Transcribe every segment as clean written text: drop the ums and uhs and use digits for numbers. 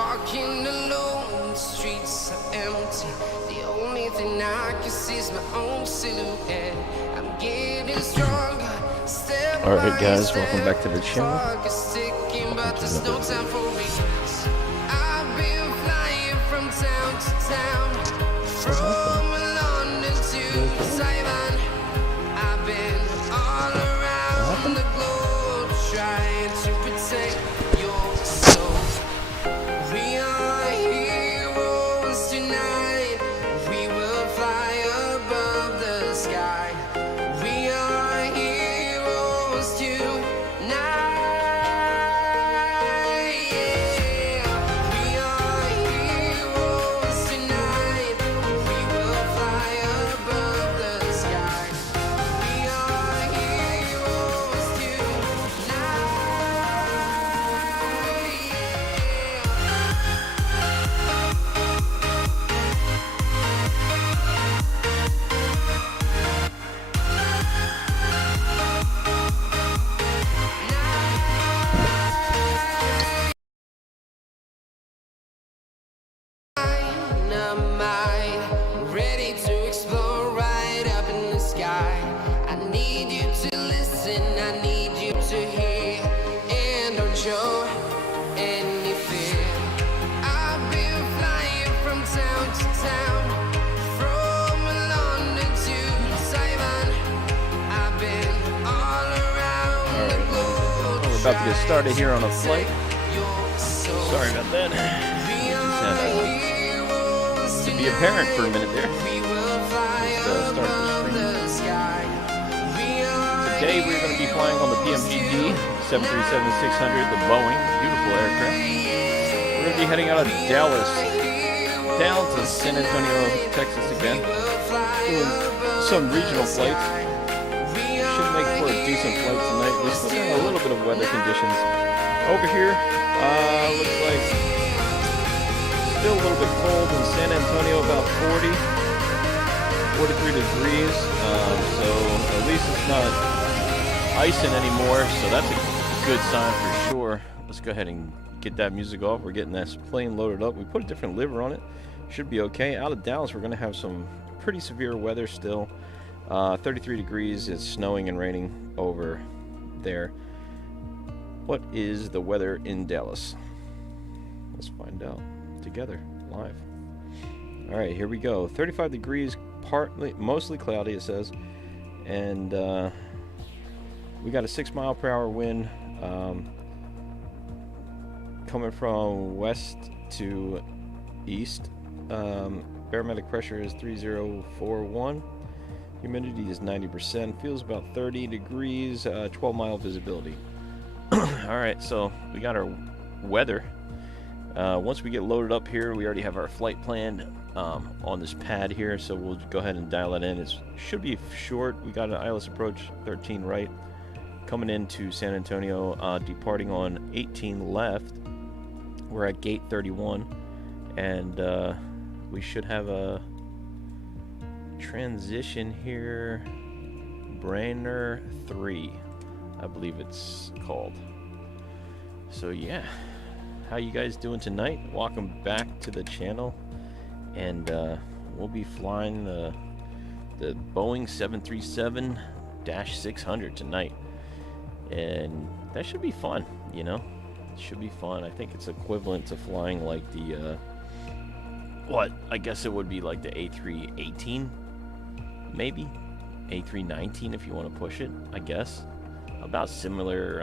Walking alone, the streets are empty. The only thing I can see is my own silhouette. I'm getting stronger. Alright guys, welcome back to the channel. But there's no time for regrets. I've been flying from town to town, from London to Taiwan. I've been all around the globe trying to protect your soul. We are heroes tonight. We will fly above the sky. We are heroes tonight. Yeah. We are heroes tonight. We will fly above the sky. We are heroes tonight. Dynamite, ready to explore right up in the sky. I need you to listen, I need you to hear, and don't show any fear. I've been flying from town to town, from London to Taiwan. I've been all around the globe. We're about to get started here on a flight. Sorry about that. To be a parent for a minute there. Let's start the screen. Today we're going to be flying on the PMDG 737-600, the Boeing, beautiful aircraft. We're going to be heading out of Dallas down to San Antonio, Texas again, doing some regional flights. Should make for a decent flight tonight. We still got a little bit of weather conditions over here. Looks like still a little bit cold in San Antonio, about 43 degrees. So at least it's not icing anymore, so that's a good sign for sure. Let's go ahead and get that music off. We're getting that plane loaded up. We put a different liver on it. Should be okay. Out of Dallas, we're going to have some pretty severe weather still. 33 degrees. It's snowing and raining over there. What is the weather in Dallas? Let's find out together live. All right, here we go. 35 degrees, mostly cloudy, it says, and we got a 6-mile-per-hour wind coming from west to east. Barometric pressure is 3041. Humidity is 90%. Feels about 30 degrees. 12-mile visibility. All right, so we got our weather. Once we get loaded up here, we already have our flight planned on this pad here, so we'll go ahead and dial it in. It should be short. We got an ILS approach 13 right, coming into San Antonio, departing on 18 left. We're at gate 31, and we should have a transition here. Brainer 3, I believe it's called. So yeah. How you guys doing tonight? Welcome back to the channel, and we'll be flying the Boeing 737-600 tonight, and that should be fun. You know, it should be fun. I think it's equivalent to flying like the what I guess it would be like the A318, maybe A319 if you want to push it. I guess about similar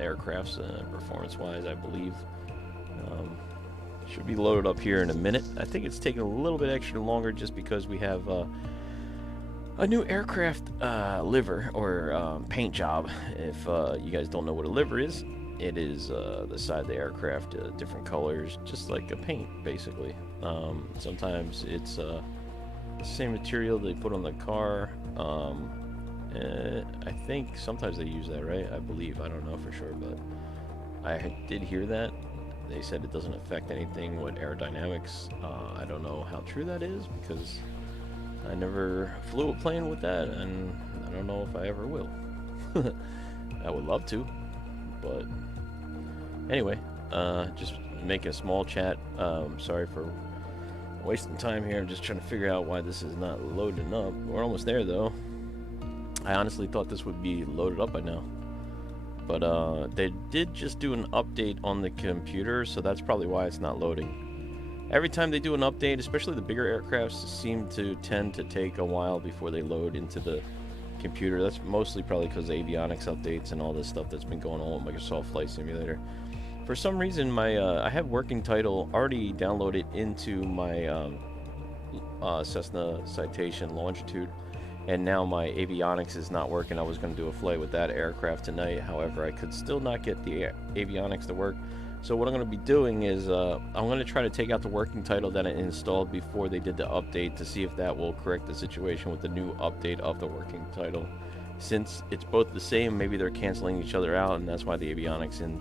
aircrafts performance-wise, I believe. Should be loaded up here in a minute. I think it's taking a little bit extra longer just because we have a new aircraft liver or paint job. If you guys don't know what a liver is, it is the side of the aircraft, different colors, just like a paint basically. Sometimes it's the same material they put on the car. I think sometimes they use that, right? I believe. I don't know for sure, but I did hear that. They said it doesn't affect anything with aerodynamics. I don't know how true that is because I never flew a plane with that, and I don't know if I ever will. I would love to, but anyway, just make a small chat. Sorry for wasting time here. I'm just trying to figure out why this is not loading up. We're almost there though. I honestly thought this would be loaded up by now. But they did just do an update on the computer, so that's probably why it's not loading. Every time they do an update, especially the bigger aircrafts, seem to tend to take a while before they load into the computer. That's mostly probably because of avionics updates and all this stuff that's been going on with Microsoft Flight Simulator. For some reason, I have working title already downloaded into my Cessna Citation Longitude, and now my avionics is not working. I was going to do a flight with that aircraft tonight, however, I could still not get the avionics to work. So what I'm going to be doing is I'm going to try to take out the working title that I installed before they did the update to see if that will correct the situation with the new update of the working title. Since it's both the same, maybe they're canceling each other out, and that's why the avionics in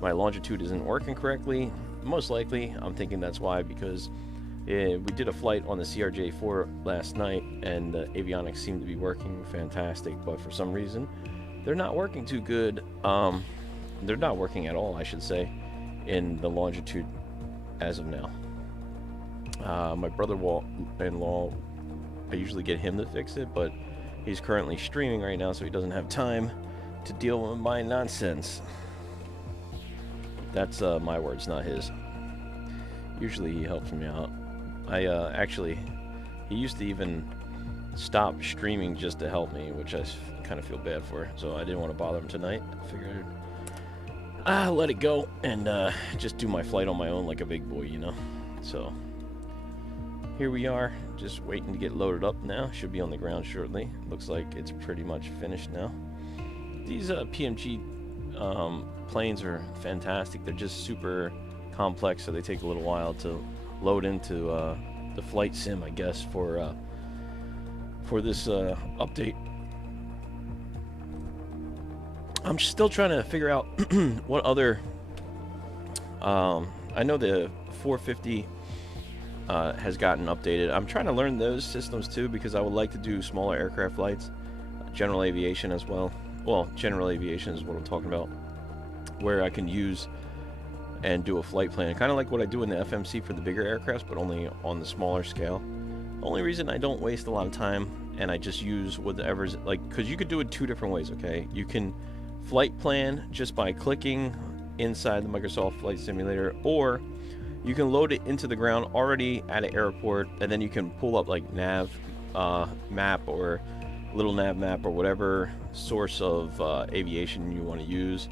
my Longitude isn't working correctly. Most likely, I'm thinking that's why, because we did a flight on the CRJ-4 last night, and the avionics seemed to be working fantastic, but for some reason, they're not working too good. They're not working at all, I should say, in the Longitude as of now. My brother-in-law, I usually get him to fix it, but he's currently streaming right now, so he doesn't have time to deal with my nonsense. That's my words, not his. Usually he helps me out. Actually, he used to even stop streaming just to help me, which I kind of feel bad for, so I didn't want to bother him tonight. I figured let it go and just do my flight on my own like a big boy, you know. So here we are, just waiting to get loaded up now. Should be on the ground shortly. Looks like it's pretty much finished now. These PMG planes are fantastic. They're just super complex, so they take a little while to load into the flight sim, I guess, for this update. I'm still trying to figure out what other I know the 450 has gotten updated. I'm trying to learn those systems too, because I would like to do smaller aircraft flights, general aviation as well. Well, general aviation is what I'm talking about, where I can use and do a flight plan, kind of like what I do in the FMC for the bigger aircrafts, but only on the smaller scale. The only reason I don't waste a lot of time and I just use whatever's like, because you could do it two different ways. Okay, you can flight plan just by clicking inside the Microsoft Flight Simulator, or you can load it into the ground already at an airport, and then you can pull up like nav map or little nav map or whatever source of aviation you want to use,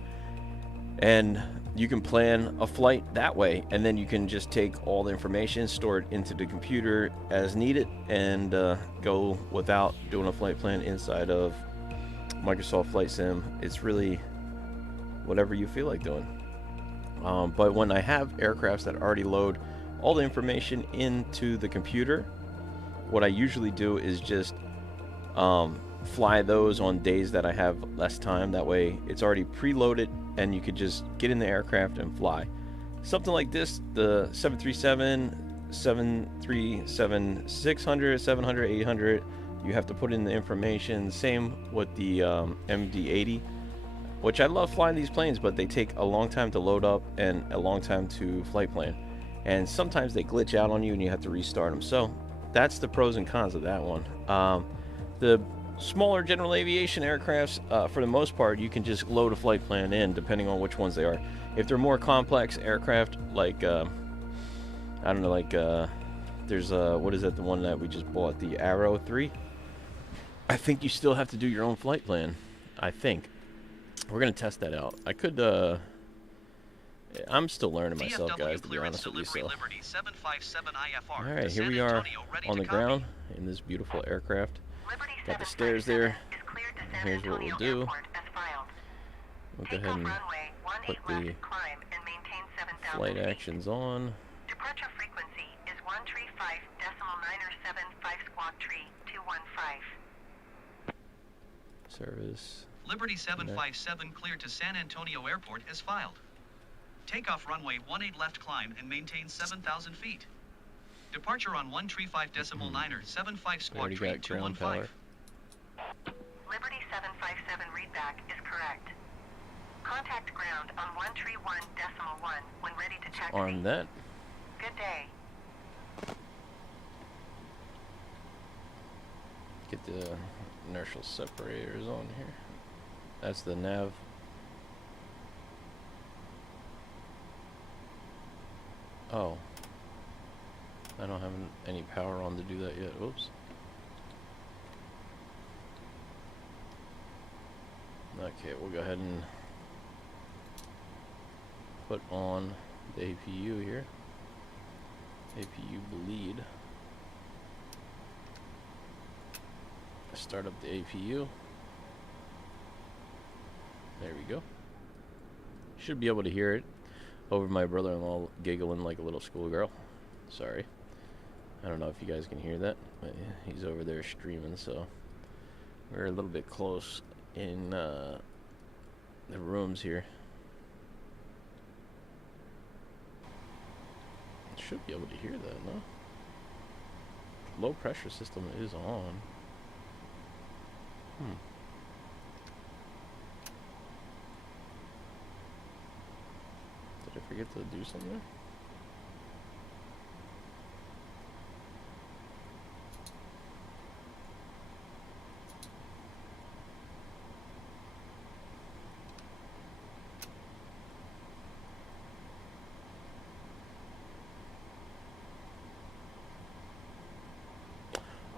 and you can plan a flight that way, and then you can just take all the information, store it into the computer as needed, and go without doing a flight plan inside of Microsoft Flight Sim. It's really whatever you feel like doing. But when I have aircrafts that already load all the information into the computer, what I usually do is just fly those on days that I have less time. That way it's already preloaded and you could just get in the aircraft and fly. Something like this, the 737, 737 600, 700, 800, you have to put in the information. Same with the MD-80, which I love flying these planes, but they take a long time to load up and a long time to flight plan, and sometimes they glitch out on you and you have to restart them. So that's the pros and cons of that one. The smaller general aviation aircrafts, for the most part, you can just load a flight plan in depending on which ones they are. If they're more complex aircraft, like I don't know, like there's what is that, the one that we just bought, the Arrow 3, I think you still have to do your own flight plan. I think we're gonna test that out. I could I'm still learning myself, guys, to be honest with you. So alright, here we are on the ground in this beautiful aircraft. Got the stairs there. Here's what we'll do. We'll go ahead and put the flight actions on. Departure frequency is 135.975 squawk tree 215. Service. Liberty 757 cleared to San Antonio Airport as filed. Takeoff runway 18 left climb and maintain 7,000 feet. Departure on 135.975 squawk tree 215. Liberty 757 readback is correct. Contact ground on 131.1 when ready to taxi. Arm that. Good day. Get the inertial separators on here. That's the nav. Oh. I don't have any power on to do that yet. Oops. Okay, we'll go ahead and put on the APU here. APU bleed. Start up the APU. There we go. Should be able to hear it over my brother-in-law giggling like a little schoolgirl. Sorry. I don't know if you guys can hear that, but he's over there streaming, so we're a little bit close in the rooms here. Should be able to hear that, no? Low pressure system is on. Did I forget to do something there?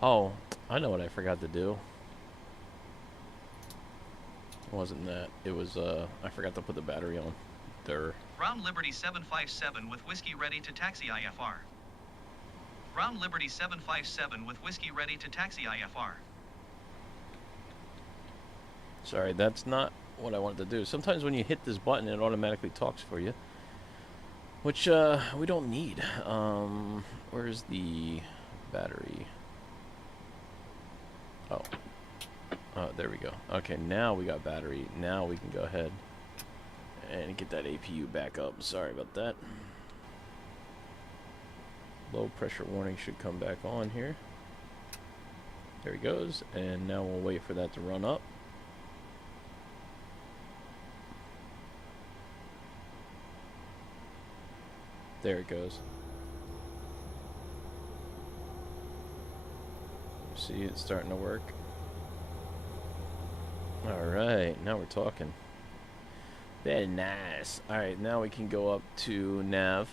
Oh, I know what I forgot to do. It wasn't that. It was, I forgot to put the battery on. Ground Liberty 757 with whiskey ready to taxi IFR. Ground Liberty 757 with whiskey ready to taxi IFR. Sorry, that's not what I wanted to do. Sometimes when you hit this button, it automatically talks for you. Which, we don't need. Where's the battery? Oh. Oh, there we go. Okay, now we got battery. Now we can go ahead and get that APU back up. Sorry about that. Low pressure warning should come back on here. There he goes. And now we'll wait for that to run up. There it goes. See, it's starting to work. Alright, now we're talking. Very nice. Alright, now we can go up to nav.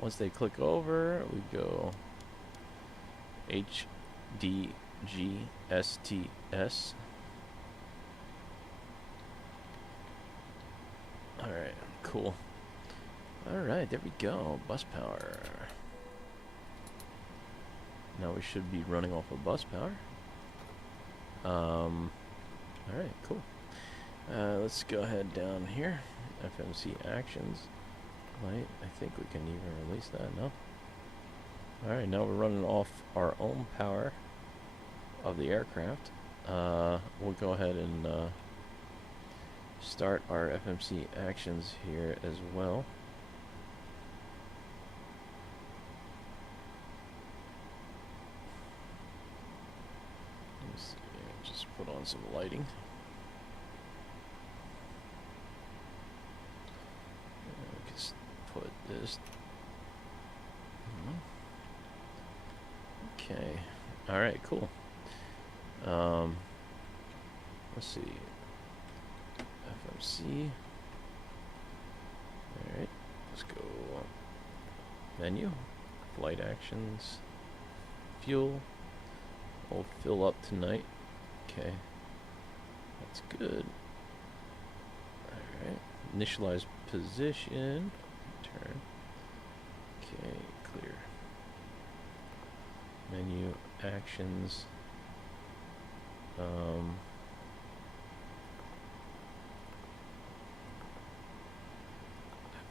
Once they click over, we go HDGSTS. Alright, cool. Alright, there we go. Bus power. Now we should be running off of bus power. Alright, cool. Let's go ahead down here. FMC actions. Light. I think we can even release that, no? Alright, now we're running off our own power of the aircraft. We'll go ahead and start our FMC actions here as well. Let's see, just put on some lighting. Just put this. Okay. All right. Cool. Let's see. FMC. All right. Let's go. Menu. Flight actions. Fuel. We'll fill up tonight. Okay. That's good. Alright. Initialize position. Turn. Okay, clear. Menu actions.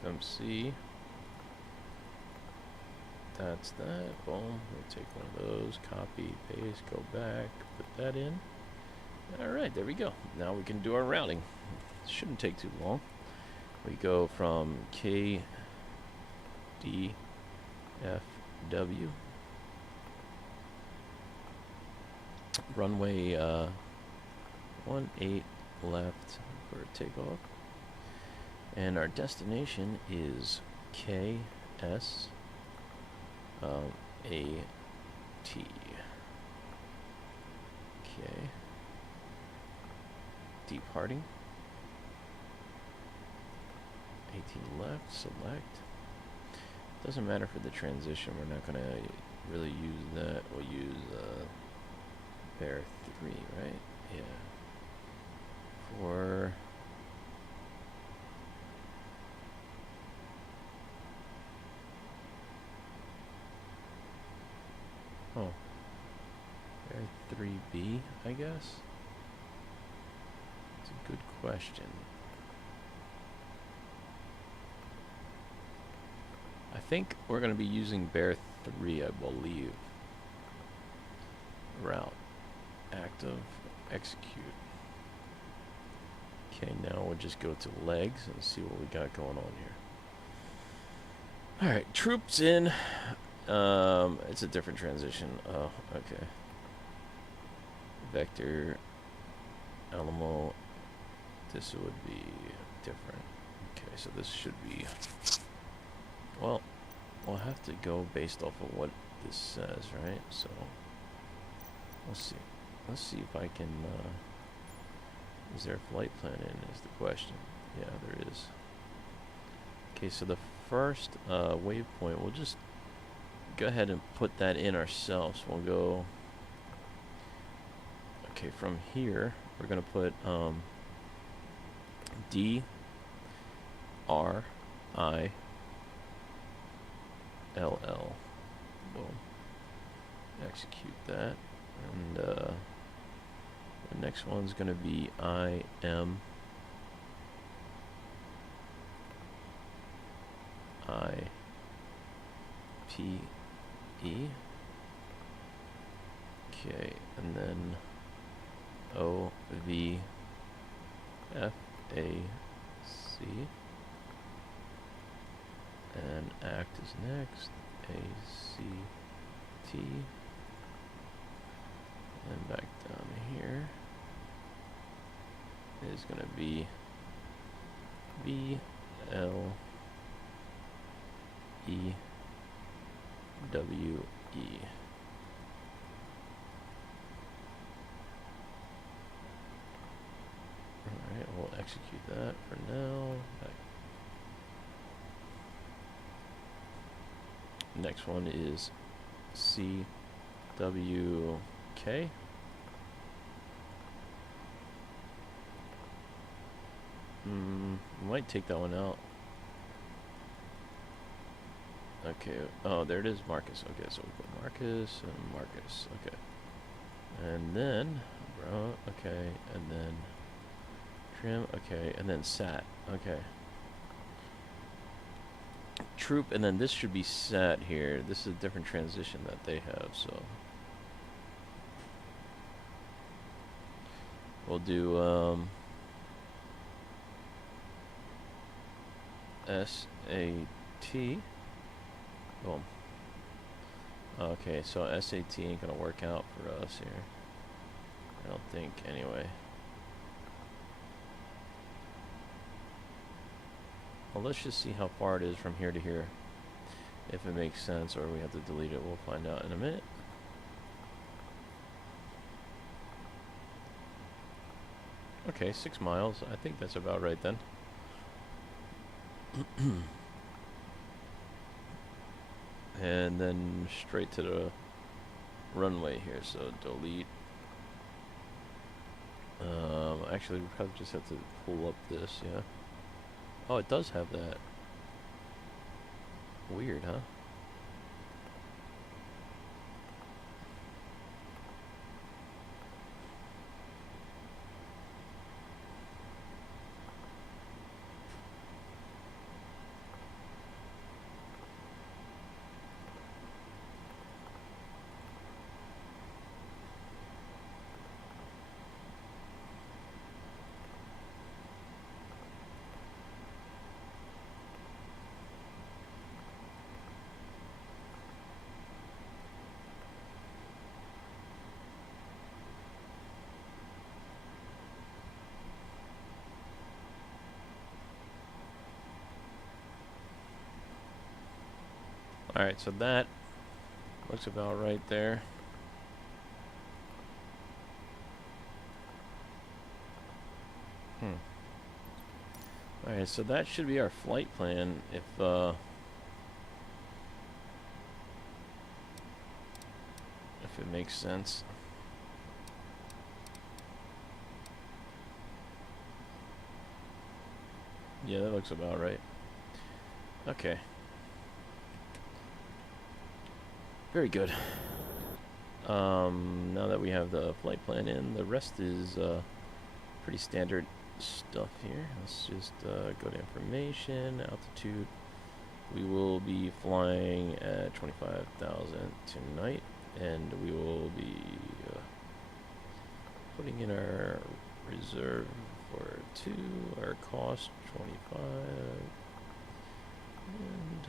FMC. That's that. Boom. We'll take one of those. Copy, paste, go back, put that in. Alright, there we go. Now we can do our routing. Shouldn't take too long. We go from KDFW runway 18 left for takeoff. And our destination is KSAT. Okay. Departing. 18 left, select. Doesn't matter for the transition, we're not going to really use that. We'll use Bear 3, right? Yeah. For Bear 3B, I guess? It's a good question. I think we're going to be using Bear 3, I believe. Route. Active. Execute. Okay, now we'll just go to legs and see what we got going on here. Alright, troops in. It's a different transition. Oh, okay. Vector. Alamo. This would be different. Okay, so this should be... Well, we'll have to go based off of what this says, right? So, let's see. Let's see if I can, is there a flight plan in, is the question. Yeah, there is. Okay, so the first waypoint, we'll just go ahead and put that in ourselves. We'll go, okay, from here, we're going to put D, R, I, LL. Boom. Execute that. And the next one's going to be IM. IPE. Okay, and then OVFAC. And ACT is next. ACT. And back down here is going to be BLEWE. Alright, we'll execute that for now. Next one is CWK. Might take that one out. Okay. Oh, there it is, Marcus. Okay, so we put Marcus and Marcus. Okay. And then, okay, and then trim. Okay, and then SAT. Okay. Troop, and then this should be SAT here. This is a different transition that they have, so we'll do SAT. Boom. Okay, so SAT ain't gonna work out for us here. I don't think, anyway. Well, let's just see how far it is from here to here. If it makes sense, or we have to delete it, we'll find out in a minute. Okay, 6 miles. I think that's about right then. And then straight to the runway here, so delete. Actually, we probably just have to pull up this, yeah. Oh, it does have that. Weird, huh? Alright, so that looks about right there. Alright, so that should be our flight plan if it makes sense. Yeah, that looks about right. Okay. Very good. Now that we have the flight plan in, the rest is pretty standard stuff here. Let's just go to information, altitude. We will be flying at 25,000 tonight, and we will be putting in our reserve for 2, our cost 25, and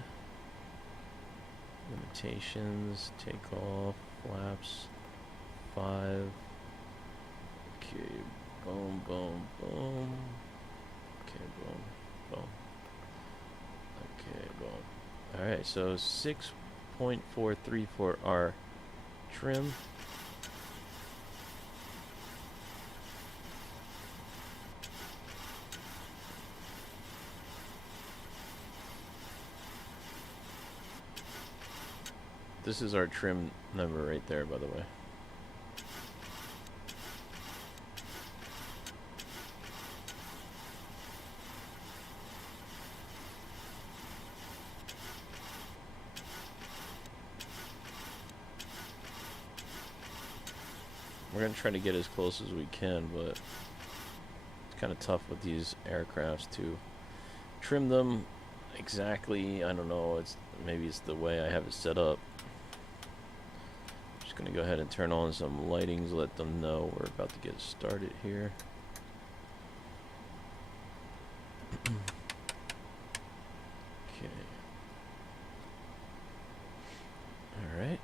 limitations, takeoff, flaps 5. Okay, boom, boom, boom. Okay, boom, boom. Okay, boom. Alright, so 6.43 for our trim. This is our trim number right there, by the way. We're going to try to get as close as we can, but it's kind of tough with these aircrafts to trim them exactly. I don't know, maybe it's the way I have it set up. Just going to go ahead and turn on some lightings, let them know we're about to get started here. Okay. Alright.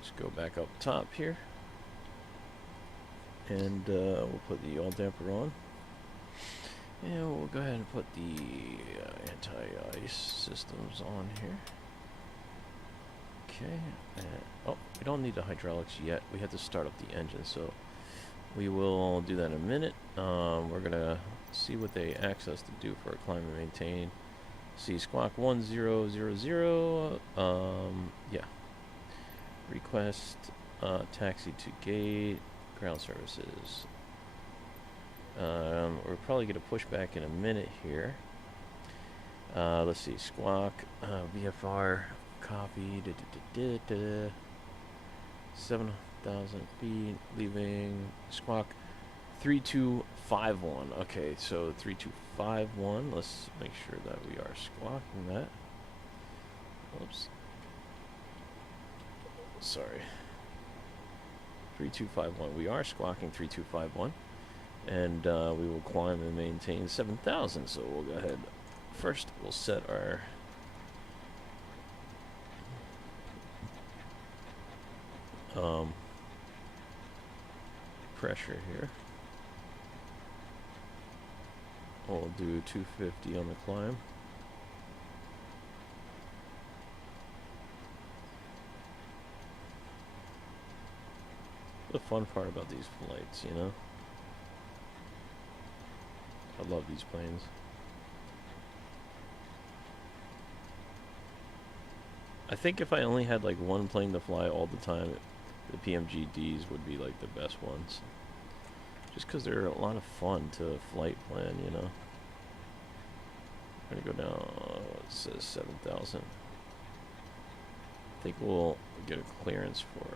Let's go back up top here. And we'll put the yaw damper on. And we'll go ahead and put the anti-ice systems on here. Okay. Oh, we don't need the hydraulics yet. We have to start up the engine, so we will do that in a minute. We're gonna see what they ask us to do for a climb and maintain. See, squawk 1000. Yeah. Request taxi to gate, ground services. We're probably gonna push back in a minute here. Let's see, squawk VFR copy. 7,000 feet, leaving squawk 3251. Okay, so 3251. Let's make sure that we are squawking that. Oops. Sorry. 3251. We are squawking 3251. And we will climb and maintain 7,000. So we'll go ahead. First, we'll set our pressure here. We'll do 250 on the climb. The fun part about these flights, you know? I love these planes. I think if I only had like one plane to fly all the time, the PMGDs would be like the best ones. Just because they're a lot of fun to flight plan, you know? I'm gonna go down, it says 7,000. I think we'll get a clearance for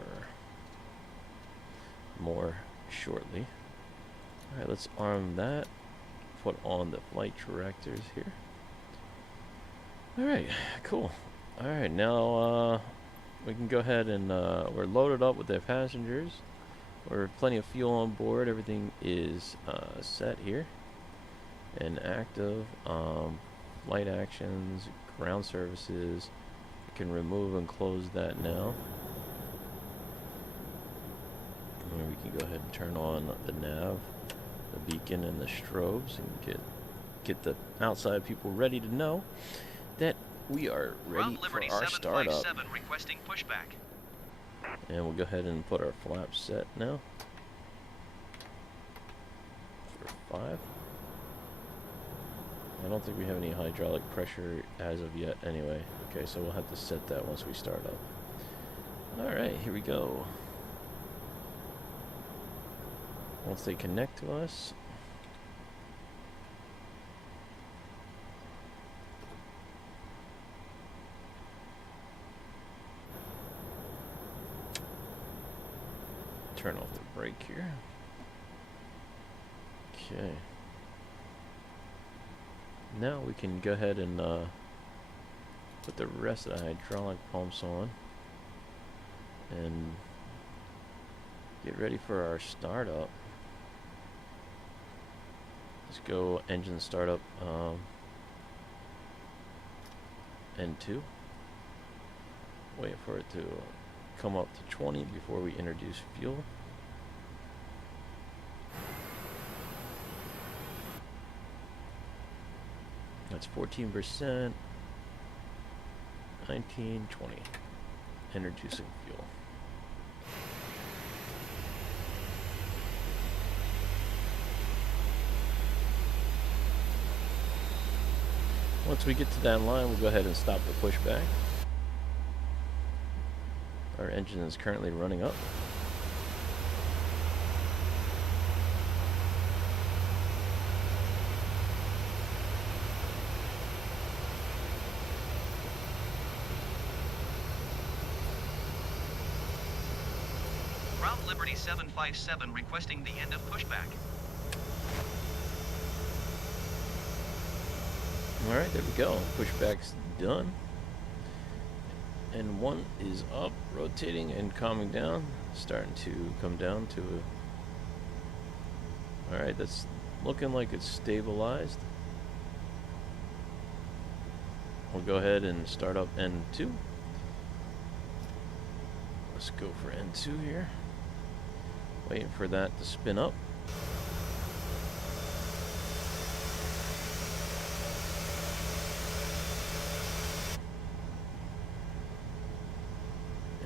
more shortly. Alright, let's arm that. Put on the flight directors here. Alright, cool. Alright, now we can go ahead and we're loaded up with the passengers. We're plenty of fuel on board. Everything is set here and active. Flight actions, ground services. We can remove and close that now. And we can go ahead and turn on the nav, the beacon, and the strobes, and get the outside people ready to know that we are ready Ground for Liberty our startup. 757 requesting pushback. And we'll go ahead and put our flaps set now. For 5. I don't think we have any hydraulic pressure as of yet anyway. Okay, so we'll have to set that once we start up. Alright, here we go. Once they connect to us, turn off the brake here. Okay. Now we can go ahead and put the rest of the hydraulic pumps on and get ready for our startup. Let's go engine startup N2. Wait for it to come up to 20 before we introduce fuel. That's 14%, 19, 20. Introducing fuel. Once we get to that line, we'll go ahead and stop the pushback. Our engine is currently running up. Ground Liberty 757 requesting the end of pushback. Alright, there we go. Pushback's done. And 1 is up, rotating and calming down. Starting to come down to a... Alright, that's looking like it's stabilized. We'll go ahead and start up N2. Let's go for N2 here. Waiting for that to spin up.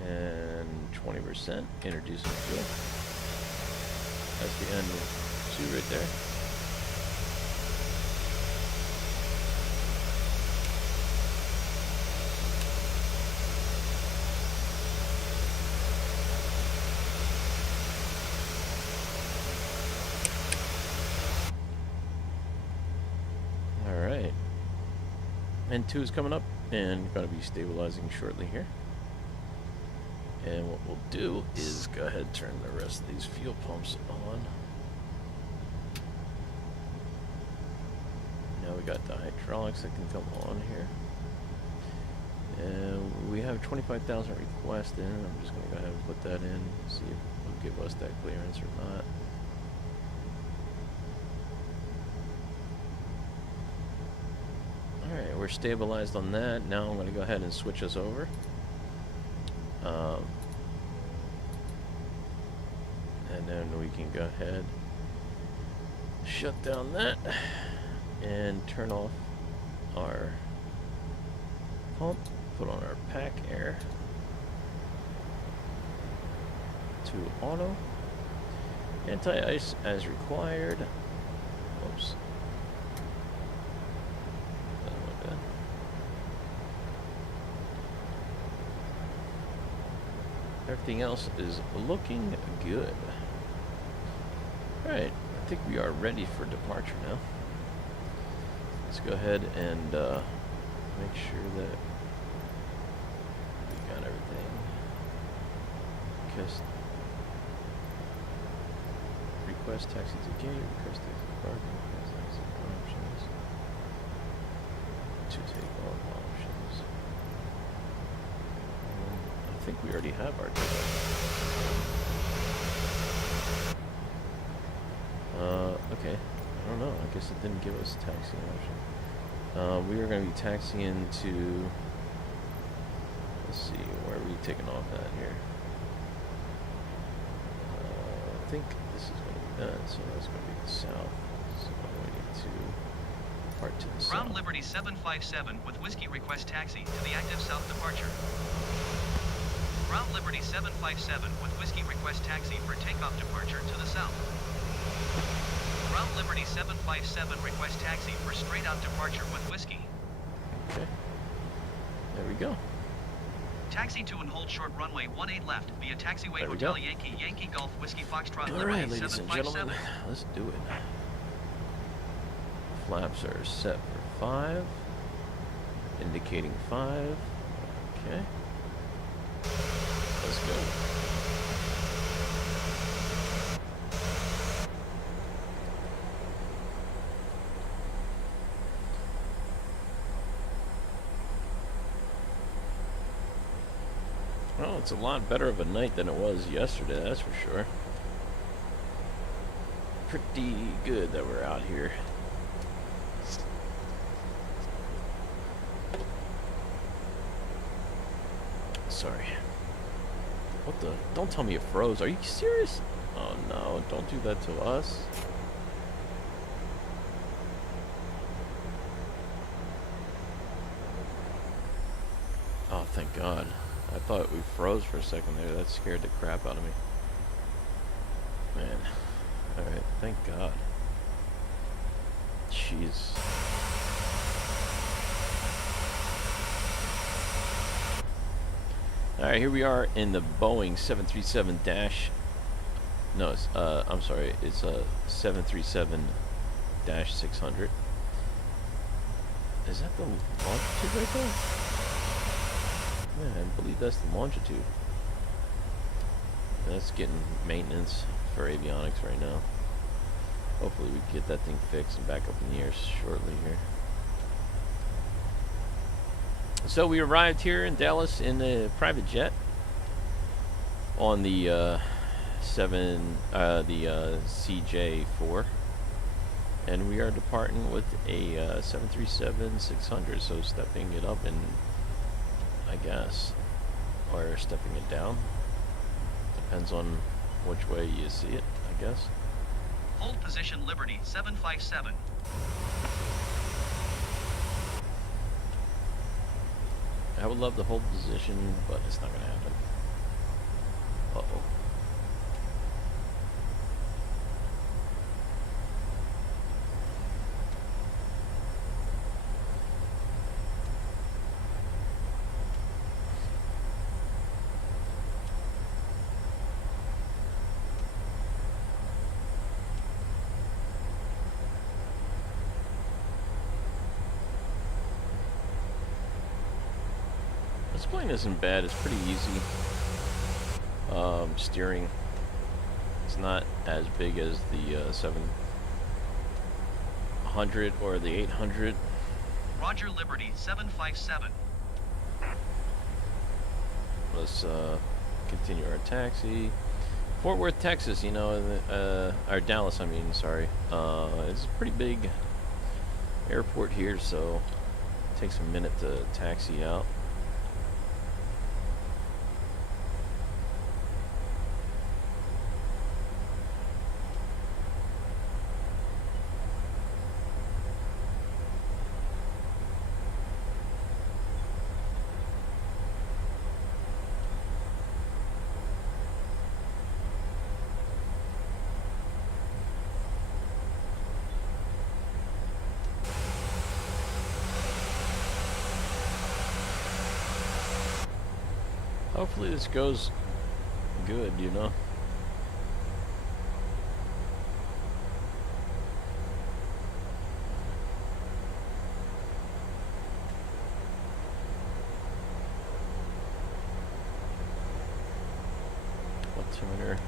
And 20%, introducing fuel. That's the N2 right there. Alright. N2 is coming up and going to be stabilizing shortly here. And what we'll do is go ahead and turn the rest of these fuel pumps on. Now we got the hydraulics that can come on here. And we have 25,000 requested. I'm just going to go ahead and put that in, see if it'll give us that clearance or not. Alright, we're stabilized on that. Now I'm going to go ahead and switch us over. And then we can go ahead, shut down that, and turn off our pump, put on our pack air to auto, anti-ice as required. Oops. Everything else is looking good. Alright, I think we are ready for departure now. Let's go ahead and make sure that we got everything. Request taxi to gate, request taxi to parking, request taxi to options. To take all options. I think we already have our ticket. Okay. I don't know. I guess it didn't give us a taxi option. We are going to be taxiing to... Let's see, where are we taking off at here? I think this is going to be done, so that's going to be the south. So I'm waiting to Depart to the south. Ground Liberty 757 with Whiskey request taxi to the active south departure. Ground Liberty 757 with Whiskey request taxi for takeoff departure to the south. Ground Liberty 757 request taxi for straight out departure with Whiskey. Okay. There we go. Taxi to and hold short runway 18 left via taxiway There we Hotel go. Yankee Golf Whiskey Foxtrot All Liberty right, ladies and 757. gentlemen, let's do it. Flaps are set for 5, indicating 5. Okay. Let's go. Well, it's a lot better of a night than it was yesterday, that's for sure. Pretty good that we're out here. Sorry. What the? Don't tell me it froze. Are you serious? Oh no, don't do that to us. Oh, thank God. I thought we froze for a second there. That scared the crap out of me. Man. Alright, thank God. Jeez. Alright, here we are in the Boeing 737 dash... No, it's, I'm sorry, it's a 737-600. Is that the longitude right there? Yeah, I believe that's the longitude. That's getting maintenance for avionics right now. Hopefully we can get that thing fixed and back up in the air shortly here. So we arrived here in Dallas in a private jet on the CJ4, and we are departing with a 737-600. So stepping it up, and I guess, or stepping it down. Depends on which way you see it, I guess. Hold position Liberty 757. I would love to hold position, but it's not going to happen. Uh-oh. This plane isn't bad. It's pretty easy. Steering. It's not as big as the 700 or the 800. Roger Liberty 757. Let's continue our taxi. Fort Worth, Texas, you know, or Dallas, I mean, sorry. It's a pretty big airport here, so it takes a minute to taxi out. Hopefully this goes good, you know. Altimeter.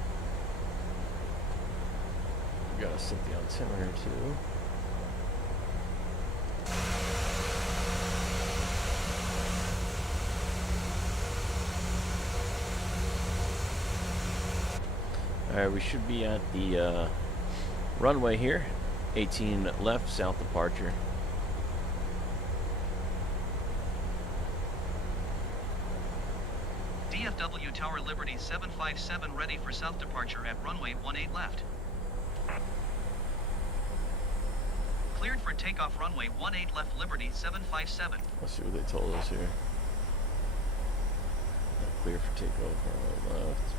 We gotta set the altimeter too. Alright, we should be at the runway here. 18 left, south departure. DFW Tower Liberty 757 ready for south departure at runway 18 left. Cleared for takeoff runway 18 left Liberty 757. Let's see what they told us here. Clear for takeoff, runway left.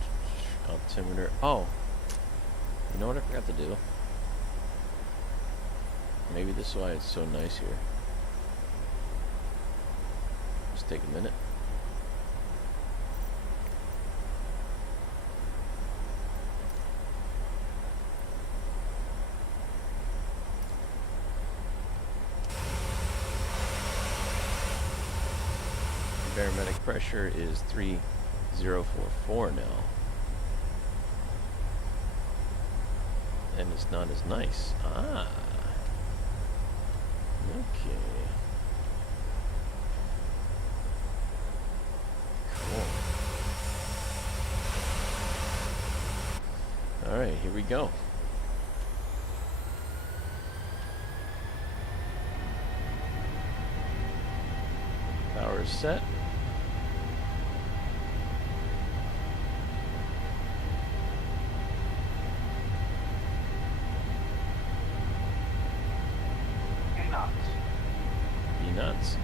Altimeter. Oh, you know what I forgot to do? Maybe this is why it's so nice here. Just take a minute. Barometric pressure is 3044 now. And it's not as nice. Ah. Okay. Cool. Alright, here we go. Power is set. Nuts.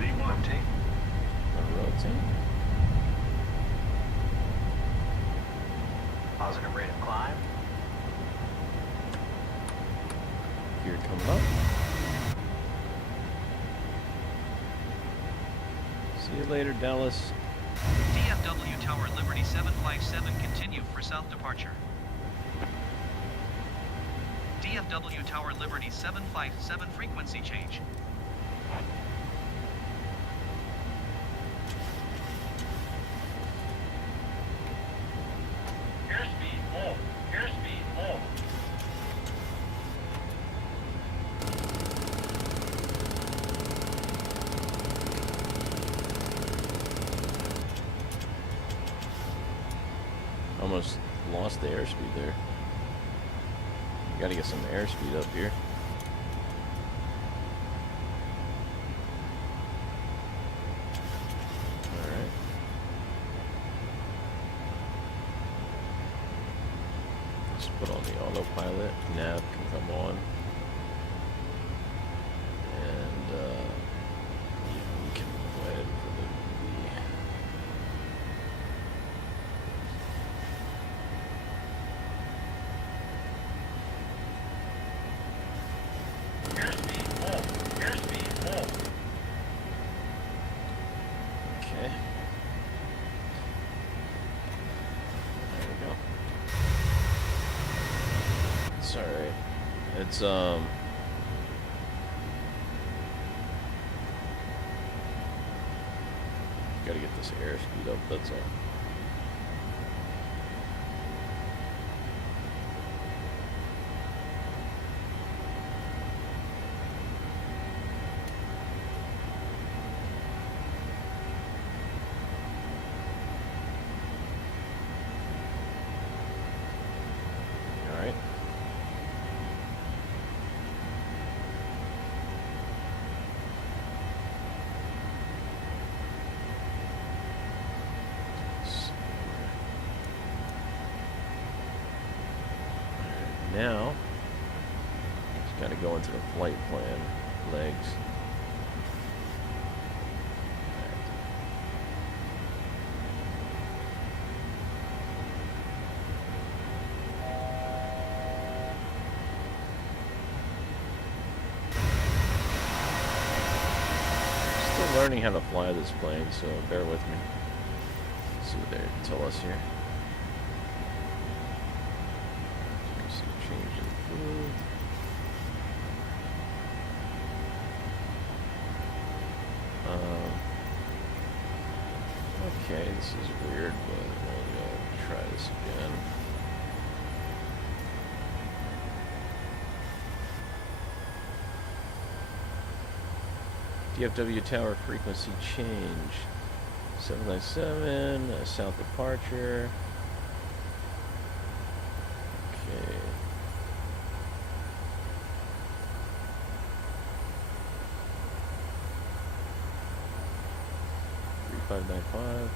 Rotate. Rotate. Positive rate of climb. Gear coming up. See you later, Dallas. DFW Tower Liberty 757 continue for south departure. DFW Tower Liberty 757 frequency change. Airspeed full. Airspeed full. Almost lost the airspeed there. You gotta get some airspeed up here. Alright. Let's put on the autopilot. Nav can come on. And yeah, we can go ahead for the Airspeed full. Airspeed full. Okay. There we go. It's alright. It's gotta get this airspeed up, that's all. Alright. Now, just gotta go into the flight plan legs. Still learning how to fly this plane, so bear with me. Let's see what they tell us here. Change in food. Okay, this is weird, but we'll try this again. DFW Tower frequency change. 797, south departure. Okay. 3595.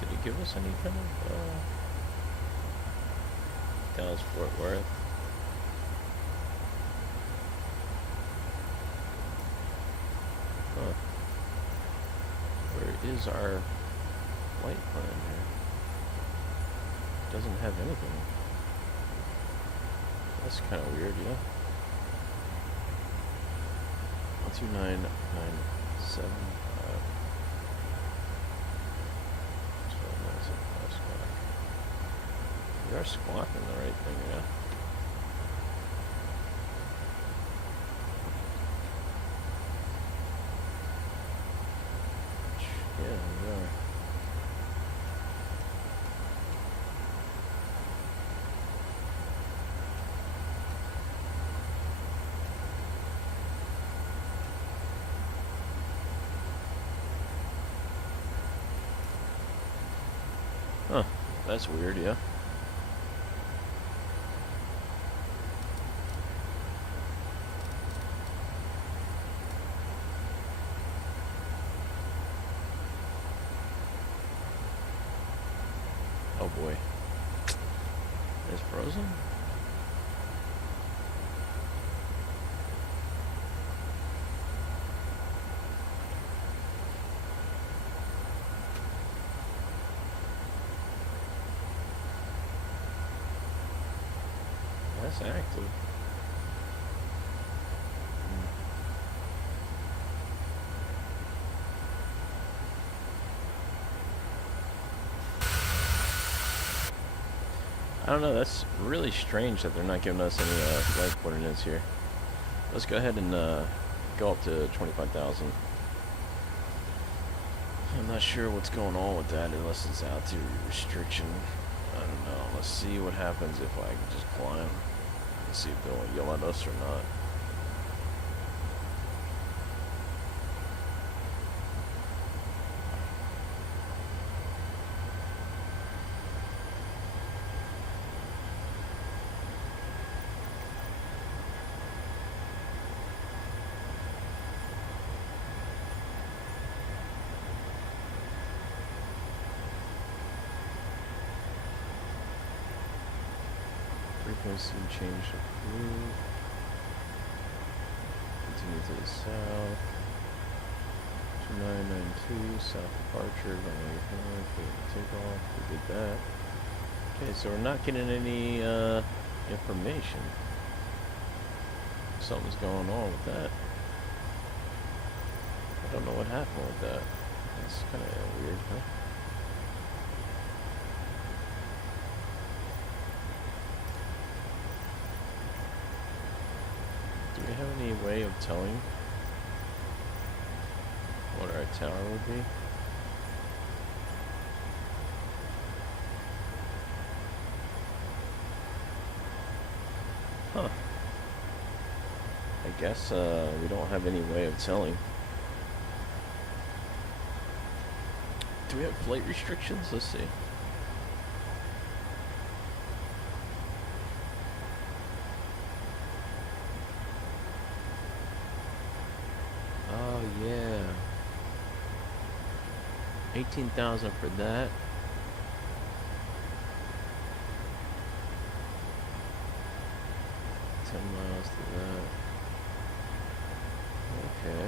Did it give us any kind of Dallas Fort Worth? Huh. Where is our flight plan here? Doesn't have anything. That's kind of weird, yeah. 12997. We are squawking the right thing, yeah. Yeah, we are. Huh, that's weird, yeah. Oh boy. It's frozen? That's active. I don't know, that's really strange that they're not giving us any flight coordinates here. Let's go ahead and go up to 25,000. I'm not sure what's going on with that unless it's altitude restriction. I don't know. Let's see what happens if I can just climb. Let's see if they'll yell at us or not. Frequency change approved. Continue to the south. 2992, south departure, runway 4, takeoff. We did that. Okay, so we're not getting any information. Something's going on with that. I don't know what happened with that. That's kind of weird, huh? Do we have any way of telling what our tower would be? Huh. I guess we don't have any way of telling. Do we have flight restrictions? Let's see. Oh yeah. 18,000 for that. Miles to that. Okay.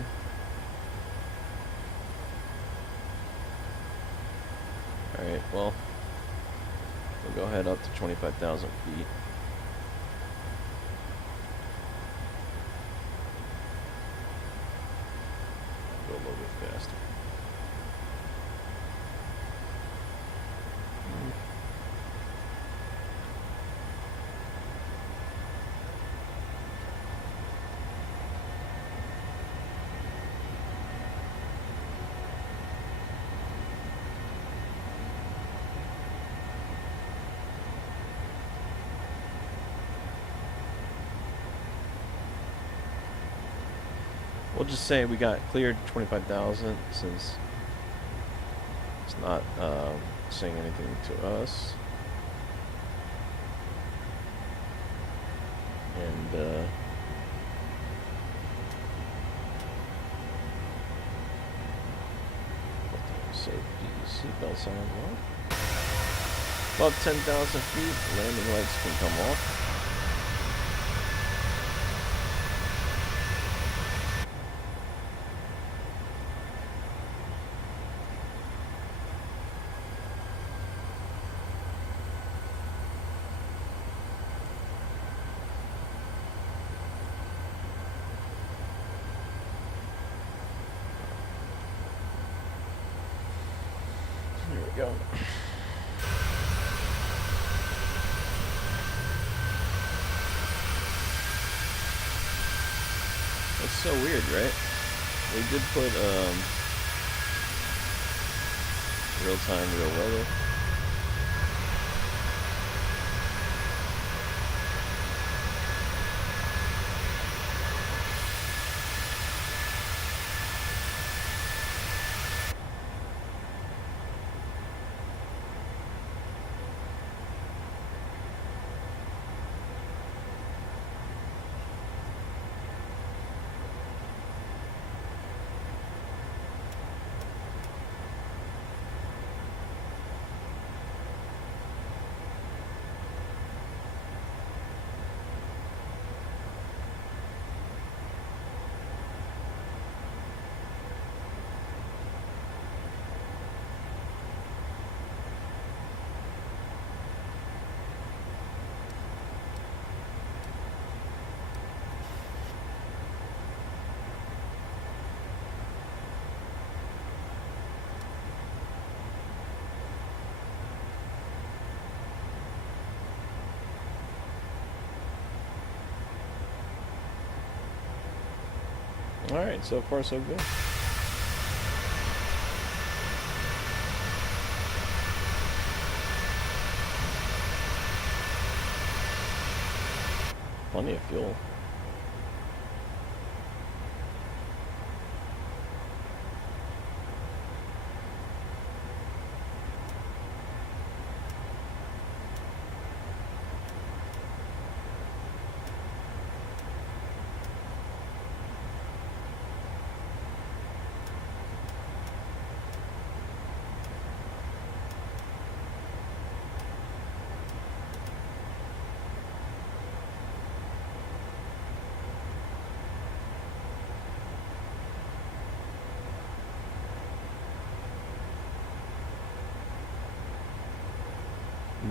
Alright, well, we'll go ahead up to 25,000 feet. Go a little bit faster. We'll just say we got cleared 25,000 since it's not saying anything to us. And so the seatbelt sign is on. Above 10,000 feet, landing lights can come off. Here we go. That's so weird, right? They did put real time, real weather. Alright, so far so good. Plenty of fuel.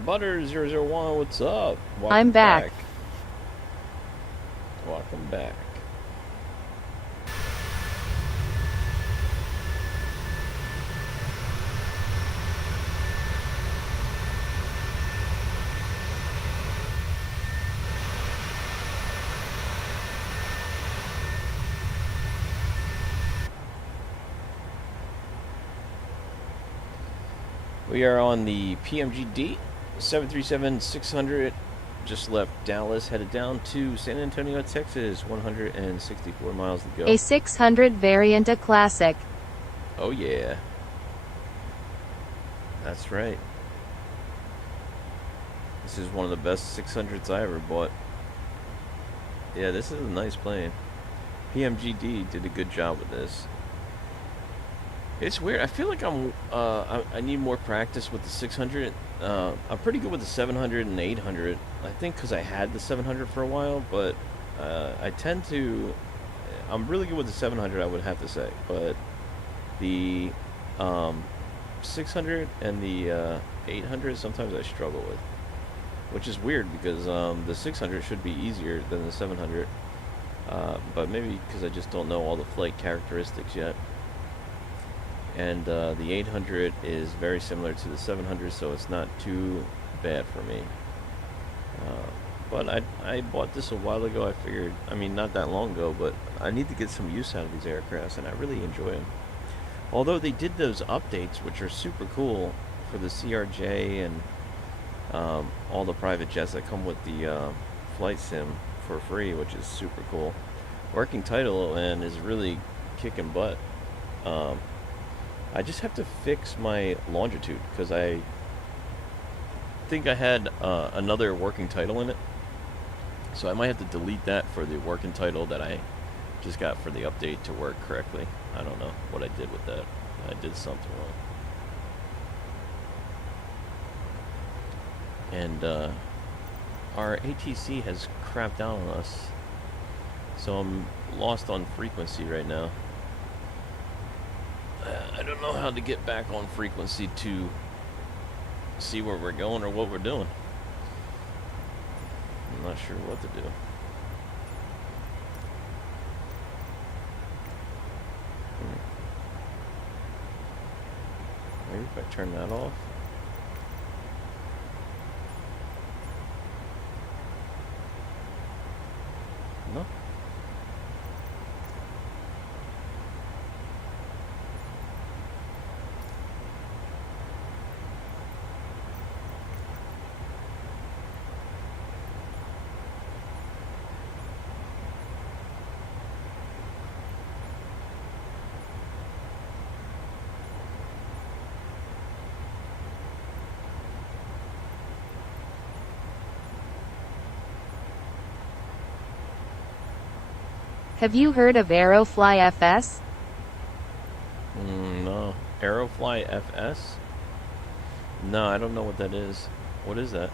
Butter001, what's up? Welcome I'm back. Welcome back. We are on the PMDG 737-600, just left Dallas, headed down to San Antonio, Texas, 164 miles to go. A 600 variant, a classic. Oh yeah. That's right. This is one of the best 600s I ever bought. Yeah, this is a nice plane. PMDG did a good job with this. It's weird. I feel like I need more practice with the 600. I'm pretty good with the 700 and 800. I think because I had the 700 for a while, but I tend to. I'm really good with the 700, I would have to say, but the 600 and the 800 sometimes I struggle with, which is weird because the 600 should be easier than the 700, but maybe because I just don't know all the flight characteristics yet. And the 800 is very similar to the 700, so it's not too bad for me. But I bought this a while ago. I figured, I mean, not that long ago, but I need to get some use out of these aircrafts, and I really enjoy them. Although they did those updates, which are super cool, for the CRJ and all the private jets that come with the flight sim for free, which is super cool. Working title, and is really kicking butt. I just have to fix my longitude, because I think I had another working title in it. So I might have to delete that for the working title that I just got for the update to work correctly. I don't know what I did with that. I did something wrong. and our ATC has crapped out on us, so I'm lost on frequency right now. I don't know how to get back on frequency to see where we're going or what we're doing. I'm not sure what to do. Maybe if I turn that off. No. Have you heard of Aerofly FS? No. Aerofly FS? No, I don't know what that is. What is that?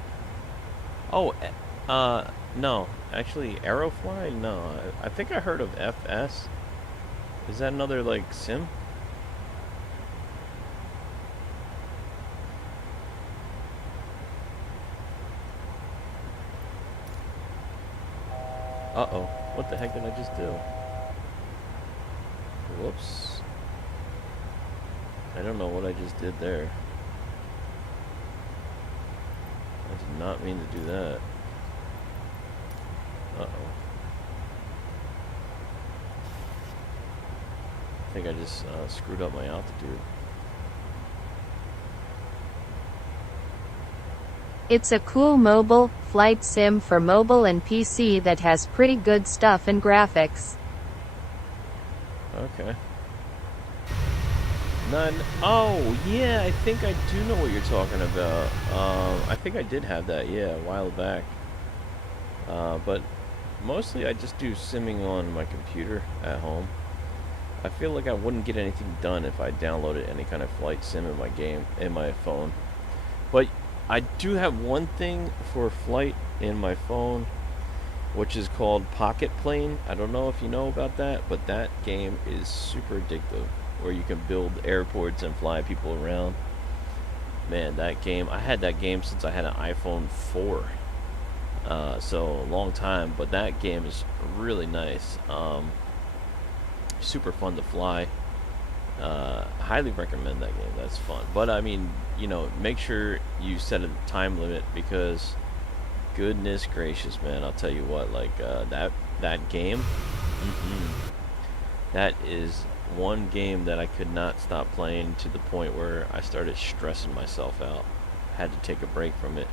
Oh, no. Actually, Aerofly? No. I think I heard of FS. Is that another, like, sim? Uh-oh. What the heck did I just do? Whoops. I don't know what I just did there. I did not mean to do that. Uh-oh. I think I just screwed up my altitude. It's a cool mobile flight sim for mobile and PC that has pretty good stuff and graphics. Okay. None. Oh, yeah, I think I do know what you're talking about. I think I did have that, yeah, a while back. But mostly I just do simming on my computer at home. I feel like I wouldn't get anything done if I downloaded any kind of flight sim in my game, in my phone. But I do have one thing for flight in my phone, which is called Pocket Plane. I don't know if you know about that, but that game is super addictive, where you can build airports and fly people around. Man, that game, I had that game since I had an iPhone 4. So a long time, but that game is really nice. Super fun to fly. Highly recommend that game. That's fun. But I mean, you know, make sure you set a time limit, because goodness gracious, man, I'll tell you what, like that game, that is one game that I could not stop playing, to the point where I started stressing myself out. Had to take a break from it,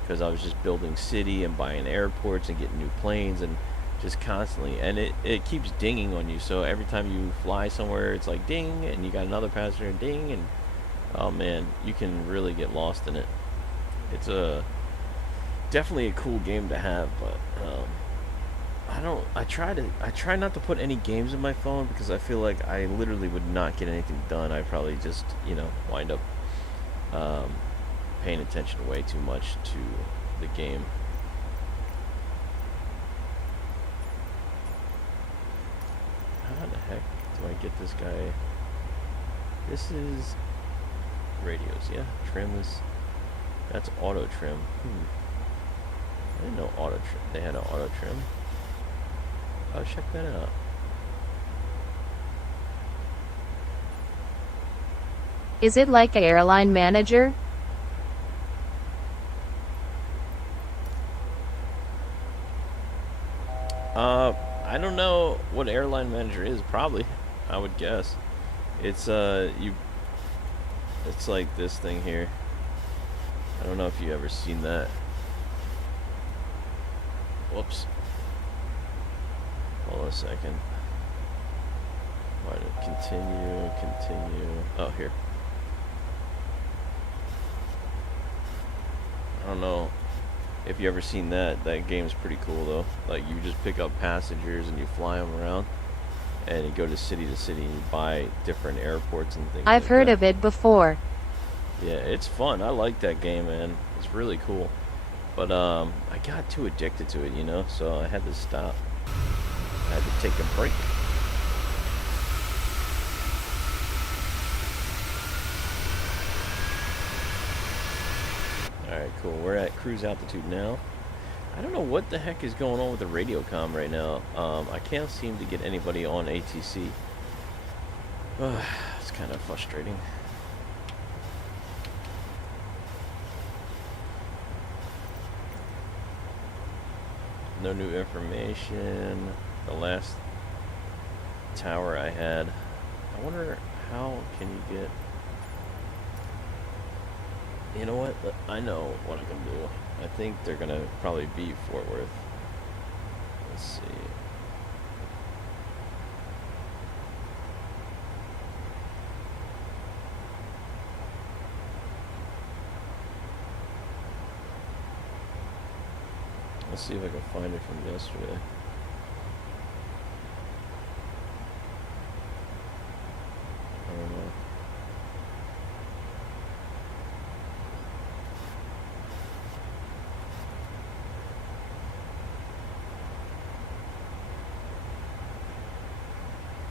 because I was just building city and buying airports and getting new planes, and just constantly, and it keeps dinging on you. So every time you fly somewhere, it's like ding, and you got another passenger, ding, and oh man, you can really get lost in it. It's definitely a cool game to have, but I try not to put any games in my phone, because I feel like I literally would not get anything done. I probably just, you know, wind up paying attention way too much to the game. How the heck do I get this guy? This is radios, yeah. Trim is, that's auto trim. I didn't know auto trim. They had an auto trim. Oh, check that out. Is it like an airline manager? I don't know what airline manager is. Probably, I would guess. It's it's like this thing here. I don't know if you ever seen that. Whoops. Hold on a second. Why did it continue? Oh, here. I don't know if you ever seen that. That game's pretty cool though. Like, you just pick up passengers and you fly them around, and you go to city and you buy different airports and things. I've like heard that. of it before. Yeah, it's fun. I like that game, man. It's really cool. But I got too addicted to it, you know, so I had to stop. I had to take a break. Alright, cool. We're at cruise altitude now. I don't know what the heck is going on with the radio comm right now. I can't seem to get anybody on ATC. It's kind of frustrating. No new information. The last tower I had. I wonder how can you get... You know what? I know what I can do. I think they're gonna probably be Fort Worth. Let's see. Let's see if I can find it from yesterday. I don't know.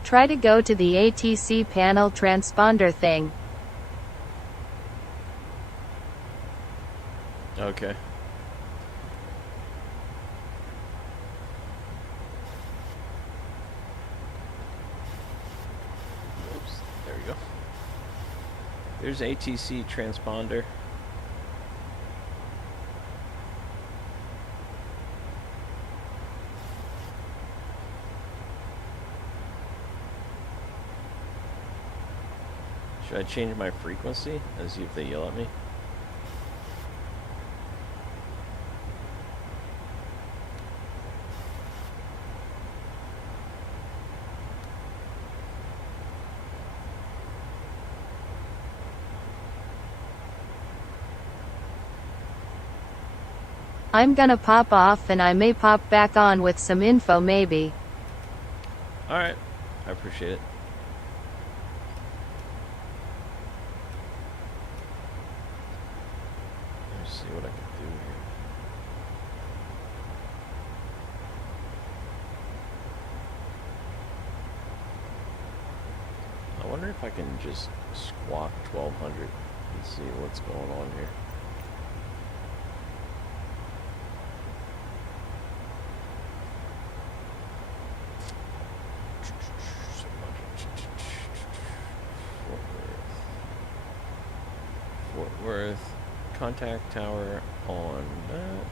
Try to go to the ATC panel transponder thing. Okay. Oops, there we go. There's ATC transponder. Should I change my frequency and see if they yell at me? I'm gonna pop off and I may pop back on with some info maybe. Alright, I appreciate it. Let's see what I can do here. I wonder if I can just squawk 1200 and see what's going on here. Fort Worth, contact tower on that.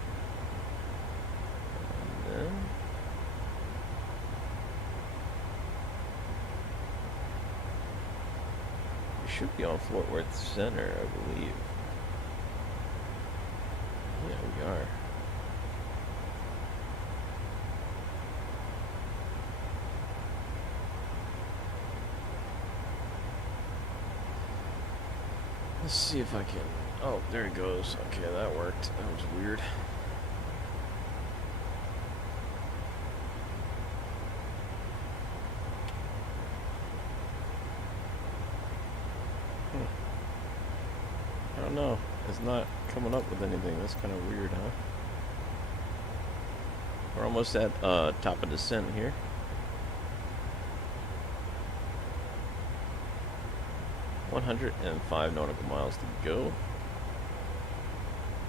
And then we should be on Fort Worth Center, I believe. Yeah, we are. Let's see if I can... Oh, there it goes. Okay, that worked. That was weird. I don't know. It's not coming up with anything. That's kind of weird, huh? We're almost at top of descent here. .105 nautical miles to go.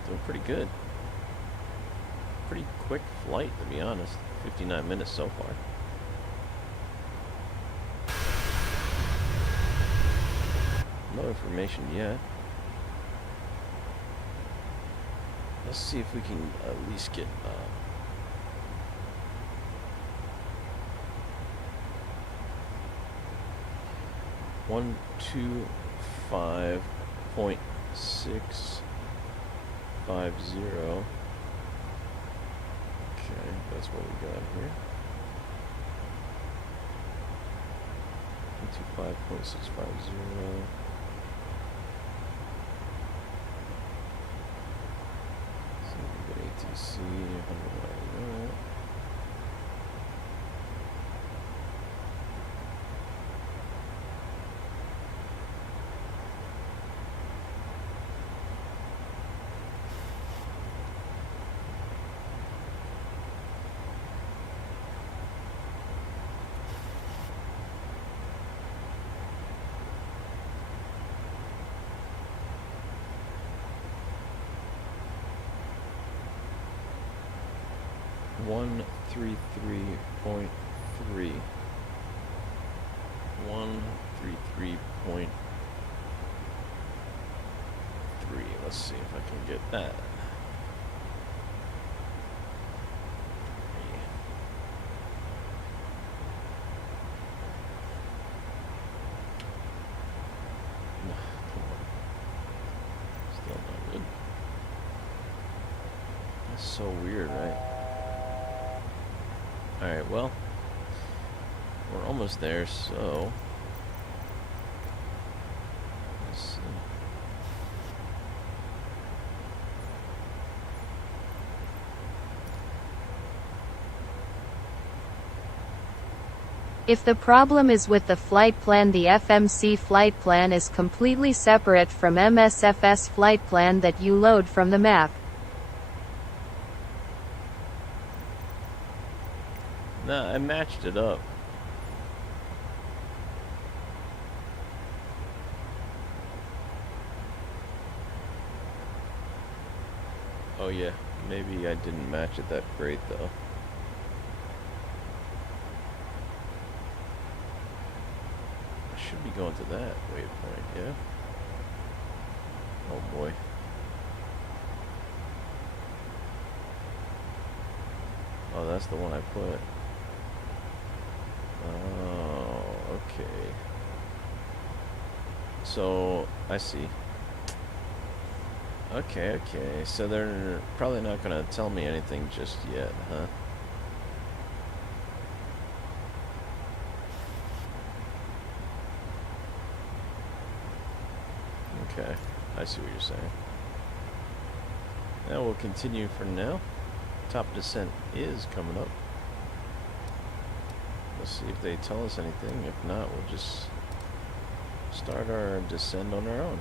Doing pretty good. Pretty quick flight, to be honest. 59 minutes so far. No information yet. Let's see if we can at least get 125.650. Okay, that's what we got here. 125.650. So we get ATC, 100. 133.3. 133.3. Let's see if I can get that. No, come on. Still not good. That's so weird, right? Alright, well, we're almost there, so let's see. If the problem is with the flight plan, the FMC flight plan is completely separate from MSFS flight plan that you load from the map. Nah, I matched it up. Oh yeah, maybe I didn't match it that great though. I should be going to that waypoint, yeah? Oh boy. Oh, that's the one I put. Oh, okay. So, I see. Okay, so they're probably not gonna tell me anything just yet, huh? Okay, I see what you're saying. Now we'll continue for now. Top descent is coming up. Let's see if they tell us anything. If not, we'll just start our descent on our own.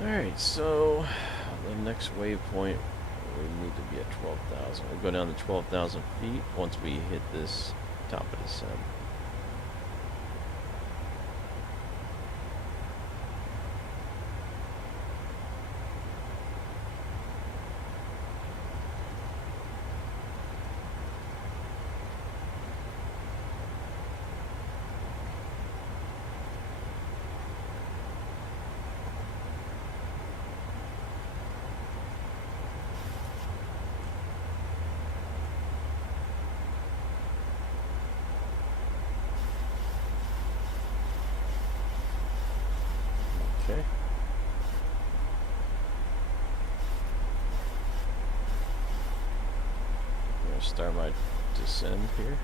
Alright, so the next waypoint, we need to be at 12,000. We'll go down to 12,000 feet once we hit this top of descent. Okay. I'm gonna start my descent here.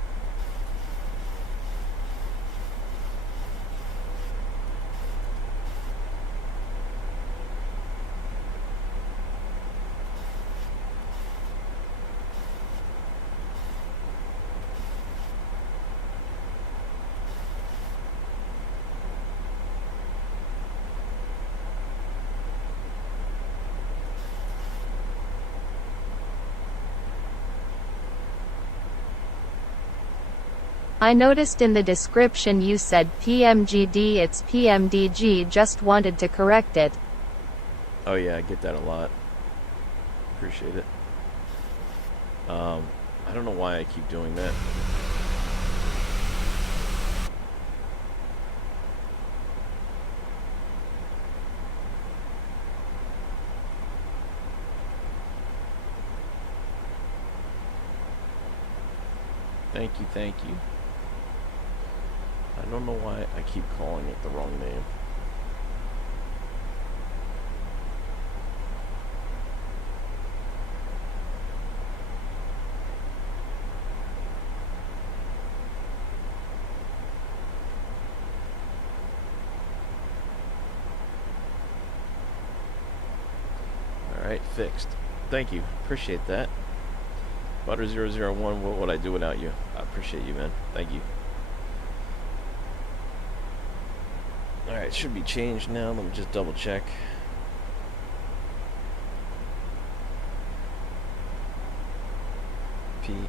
I noticed in the description you said PMGD, it's PMDG, just wanted to correct it. Oh yeah, I get that a lot. Appreciate it. I don't know why I keep doing that. Thank you. I don't know why I keep calling it the wrong name. Alright, fixed. Thank you. Appreciate that. Butter001, what would I do without you? I appreciate you, man. Thank you. Alright, it should be changed now. Let me just double check. PMDG.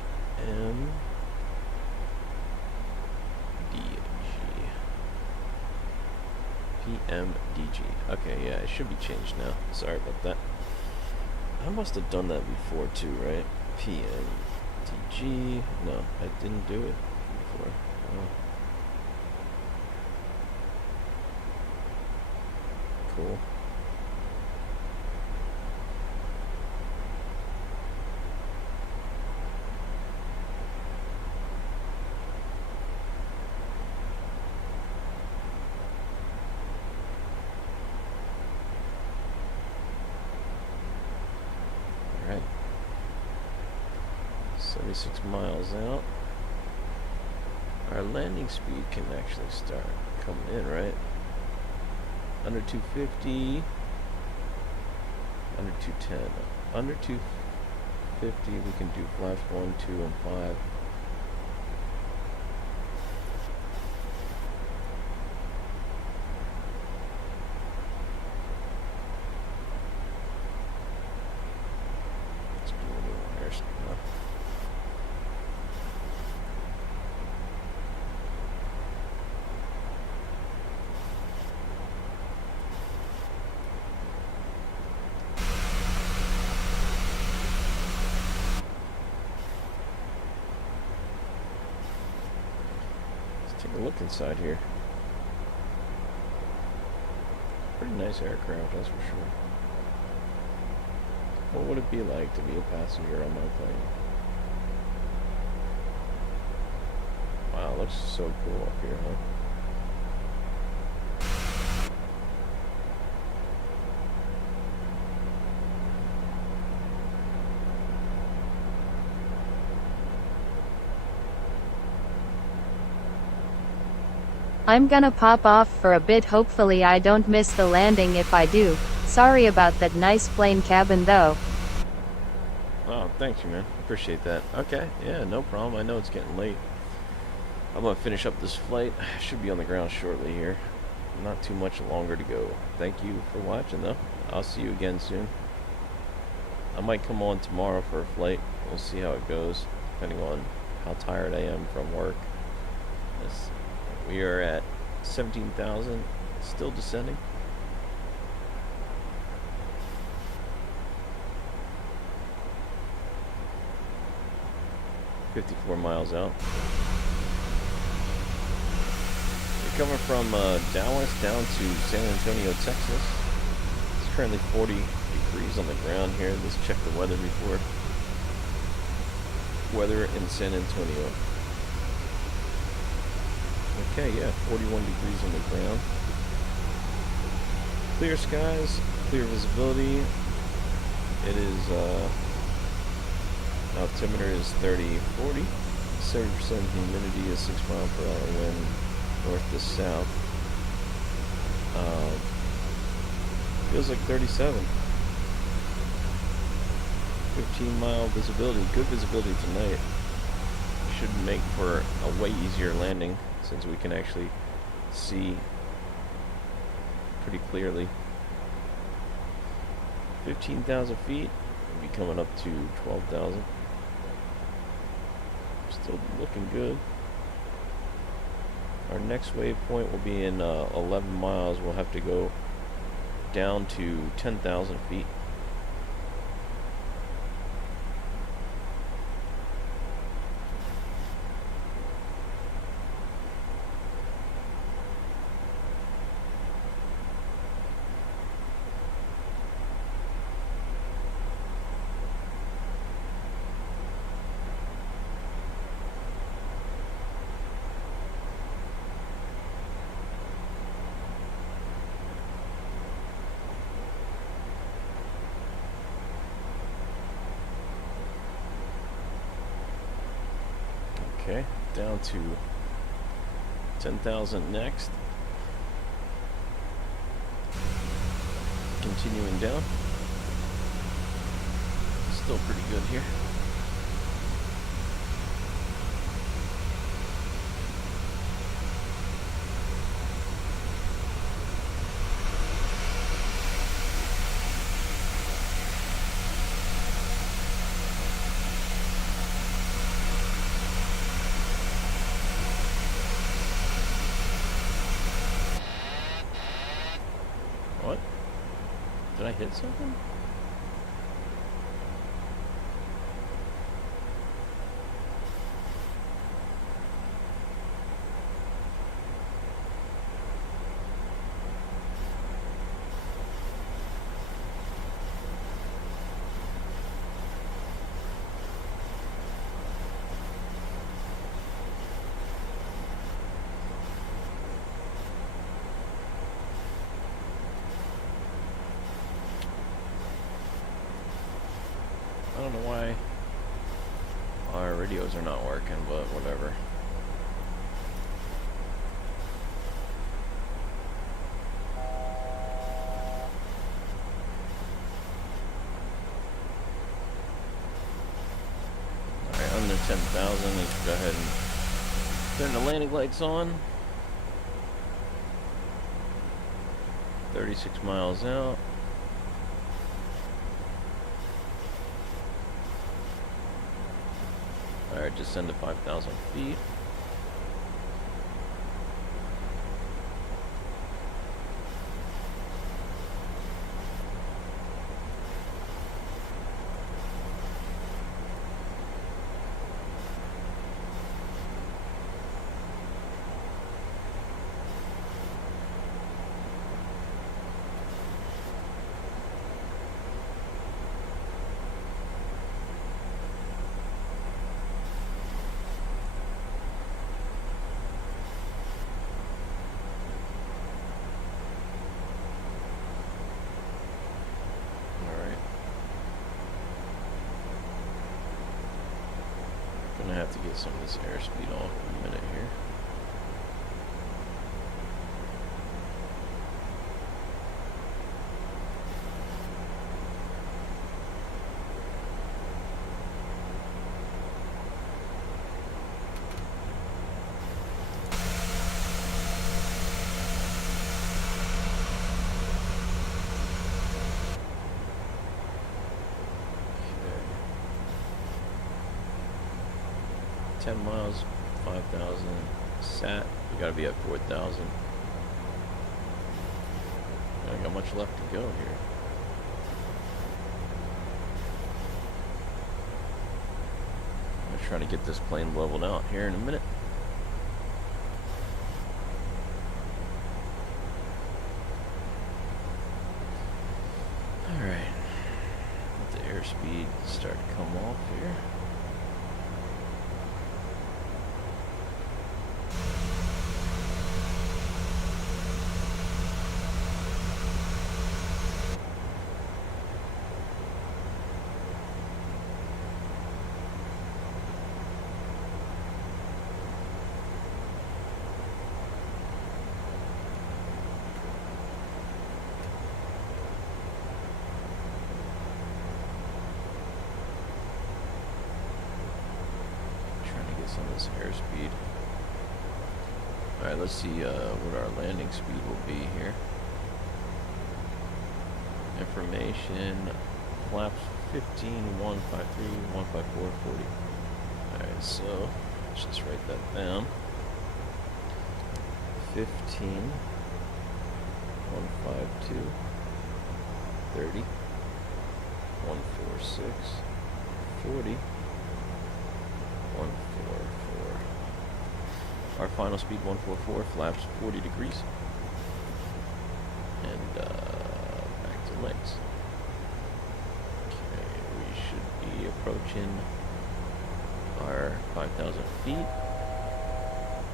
PMDG. Okay, yeah, it should be changed now. Sorry about that. I must have done that before too, right? PMDG. No, I didn't do it before. Oh. Cool. Alright. 76 miles out. Our landing speed can actually start coming in, right? Under 250, under 210, under 250 we can do flaps 1, 2, and 5. Let's do a little higher speed now. Take a look inside here. Pretty nice aircraft, that's for sure. What would it be like to be a passenger on my plane? Wow, it looks so cool up here, huh? I'm gonna pop off for a bit, hopefully I don't miss the landing. If I do, sorry about that. Nice plane cabin though. Oh, thanks you, man. Appreciate that. Okay, yeah, no problem. I know it's getting late. I'm gonna finish up this flight. I should be on the ground shortly here. Not too much longer to go. Thank you for watching though. I'll see you again soon. I might come on tomorrow for a flight. We'll see how it goes, depending on how tired I am from work. We are at 17,000, still descending. $54 miles out. We're coming from Dallas down to San Antonio, Texas. It's currently 40 degrees on the ground here. Let's check the weather before. Weather in San Antonio. Okay, yeah, 41 degrees on the ground. Clear skies, clear visibility. It is, altimeter is 30-40. 70% humidity is 6 mile per hour wind, north to south. Feels like 37. 15-mile visibility, good visibility tonight. Should make for a way easier landing, since we can actually see pretty clearly. 15,000 feet, we'll be coming up to 12,000. Still looking good. Our next waypoint will be in 11 miles. We'll have to go down to 10,000 feet. Okay, down to 10,000 next. Continuing down. Still pretty good here. Did I hit something? I don't know why our radios are not working, but whatever. Alright, under 10,000. Let's go ahead and turn the landing lights on. 36 miles out. Alright, descend to 5,000 feet. Gonna have to get some of this airspeed off in a minute here. Okay. 10 miles, 5,000 sat. We gotta be at 4,000. I ain't got much left to go here. I'm trying to get this plane leveled out here in a minute. Alright. Let the airspeed start to come off here. Some of this airspeed. Alright, let's see what our landing speed will be here. Information, flaps 15, 153, 154, 40. Alright, so let's just write that down. 15, 152, 30, 146, 40, 144. Our final speed 144, flaps 40 degrees. And back to legs. Okay, we should be approaching our 5,000 feet.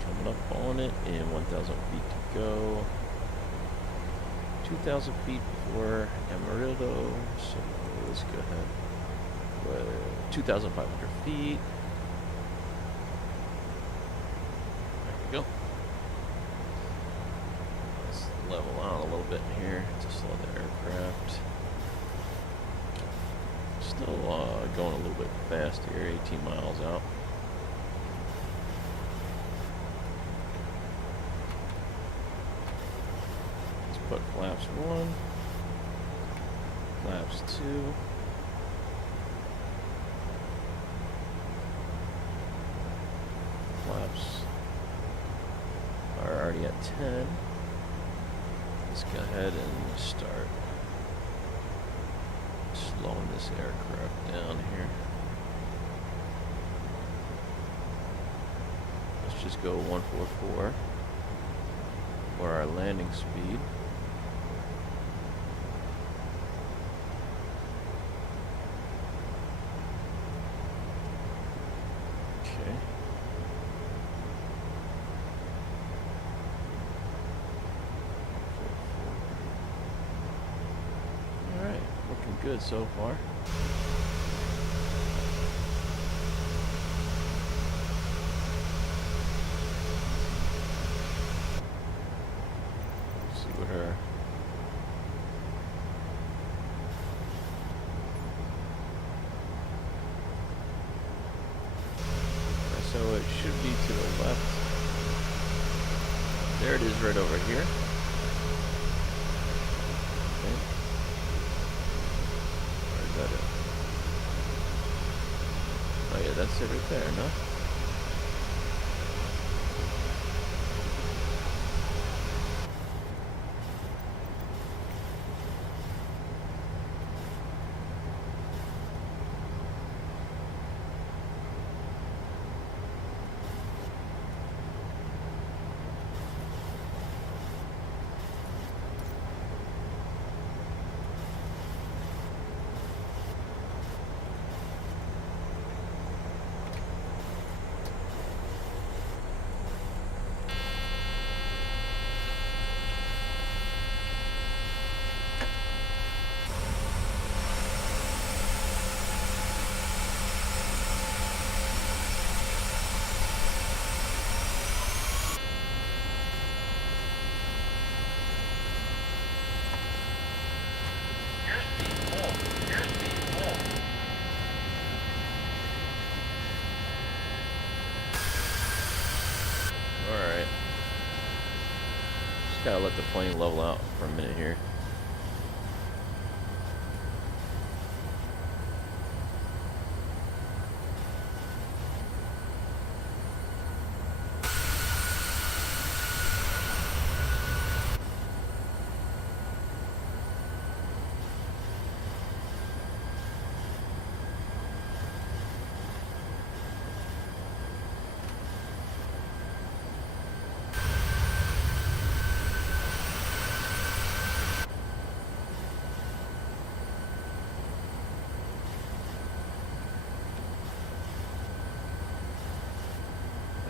Coming up on it in 1,000 feet to go. 2,000 feet before Amarillo. So let's go ahead. 2,500 feet. Go. Let's level out a little bit here to slow the aircraft. Still going a little bit fast here, 18 miles out. Let's put flaps 1, flaps 2. Flaps are already at 10. Let's go ahead and start slowing this aircraft down here. Let's just go 144 for our landing speed. Okay. Alright, looking good so far. Let's see what her so it should be to the left. There it is right over here. Okay. Or is that it? Oh yeah, that's it right there, no? Airspeed full. Airspeed full. Alright. Just gotta let the plane level out for a minute here.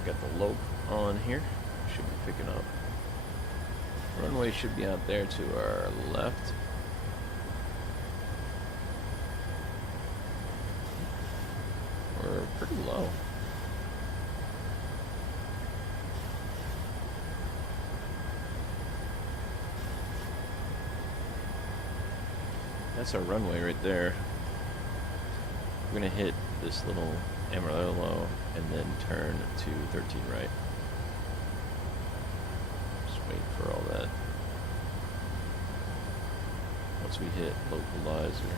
Got the lope on here. Should be picking up. Runway should be out there to our left. We're pretty low. That's our runway right there. We're gonna hit this little Amarillo and then turn to 13 right. Just wait for all that. Once we hit localizer,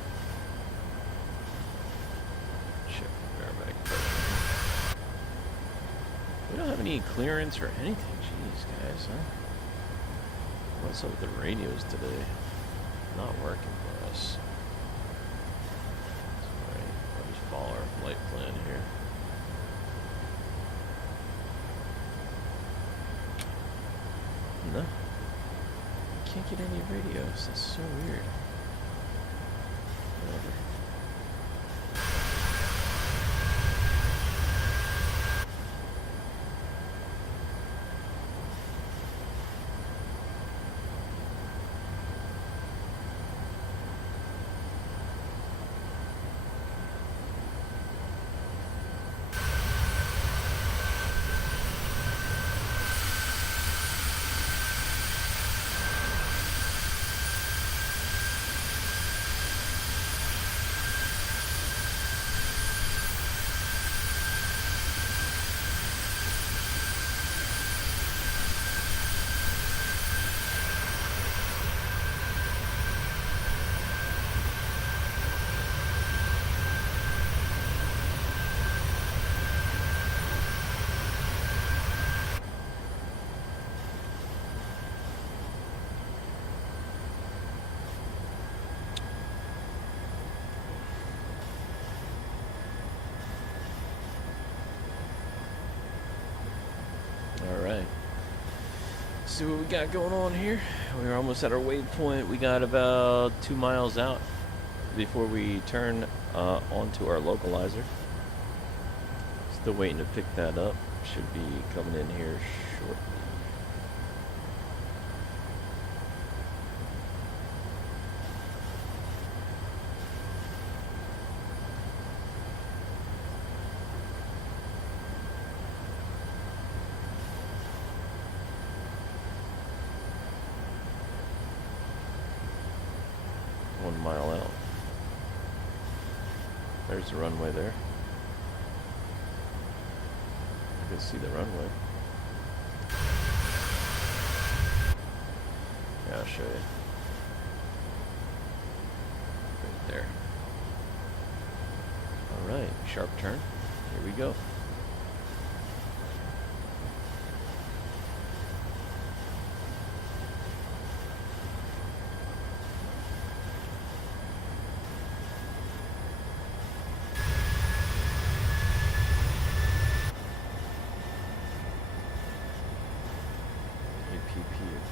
check aerobatic pressure. We don't have any clearance or anything. Jeez, guys, huh? What's up with the radios today? Not working for us. I'll just follow our flight plan here. No. Can't get any radios. That's so weird. Whatever. See what we got going on here. We're almost at our waypoint. We got about 2 miles out before we turn onto our localizer. Still waiting to pick that up. Should be coming in here shortly. Mile out. There's the runway there. You can see the runway. Yeah, I'll show you. Right there. Alright, sharp turn. Here we go.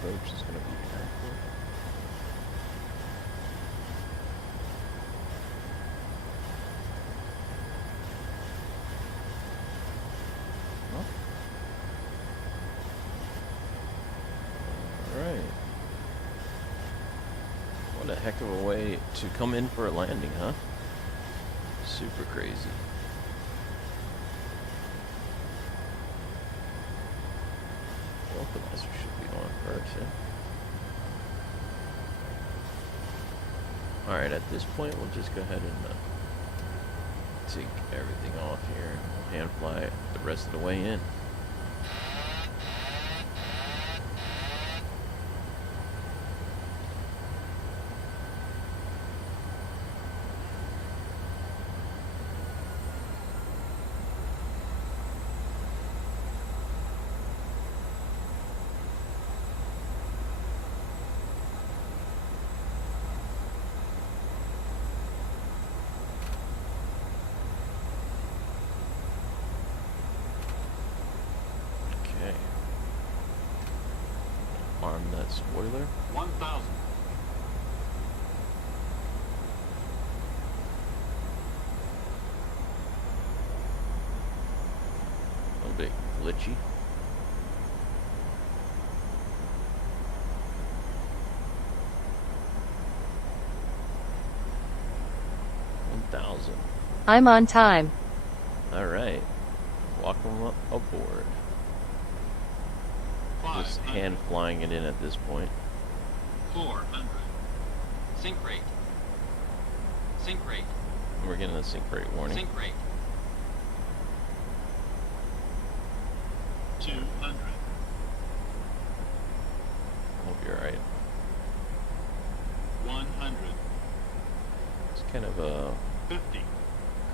Approach is going to be airport. Alright. What a heck of a way to come in for a landing, huh? Super crazy. Localizer should be on first, yeah. Alright, at this point, we'll just go ahead and take everything off here and we'll hand fly the rest of the way in. Arm that spoiler. 1,000. A little bit glitchy. I'm on time. Alright. Welcome aboard. Just hand flying it in at this point. 400. Sink rate. Sink rate. We're getting a sink rate warning. Sink rate. 200. Hope you're alright. 100. It's kind of a 50.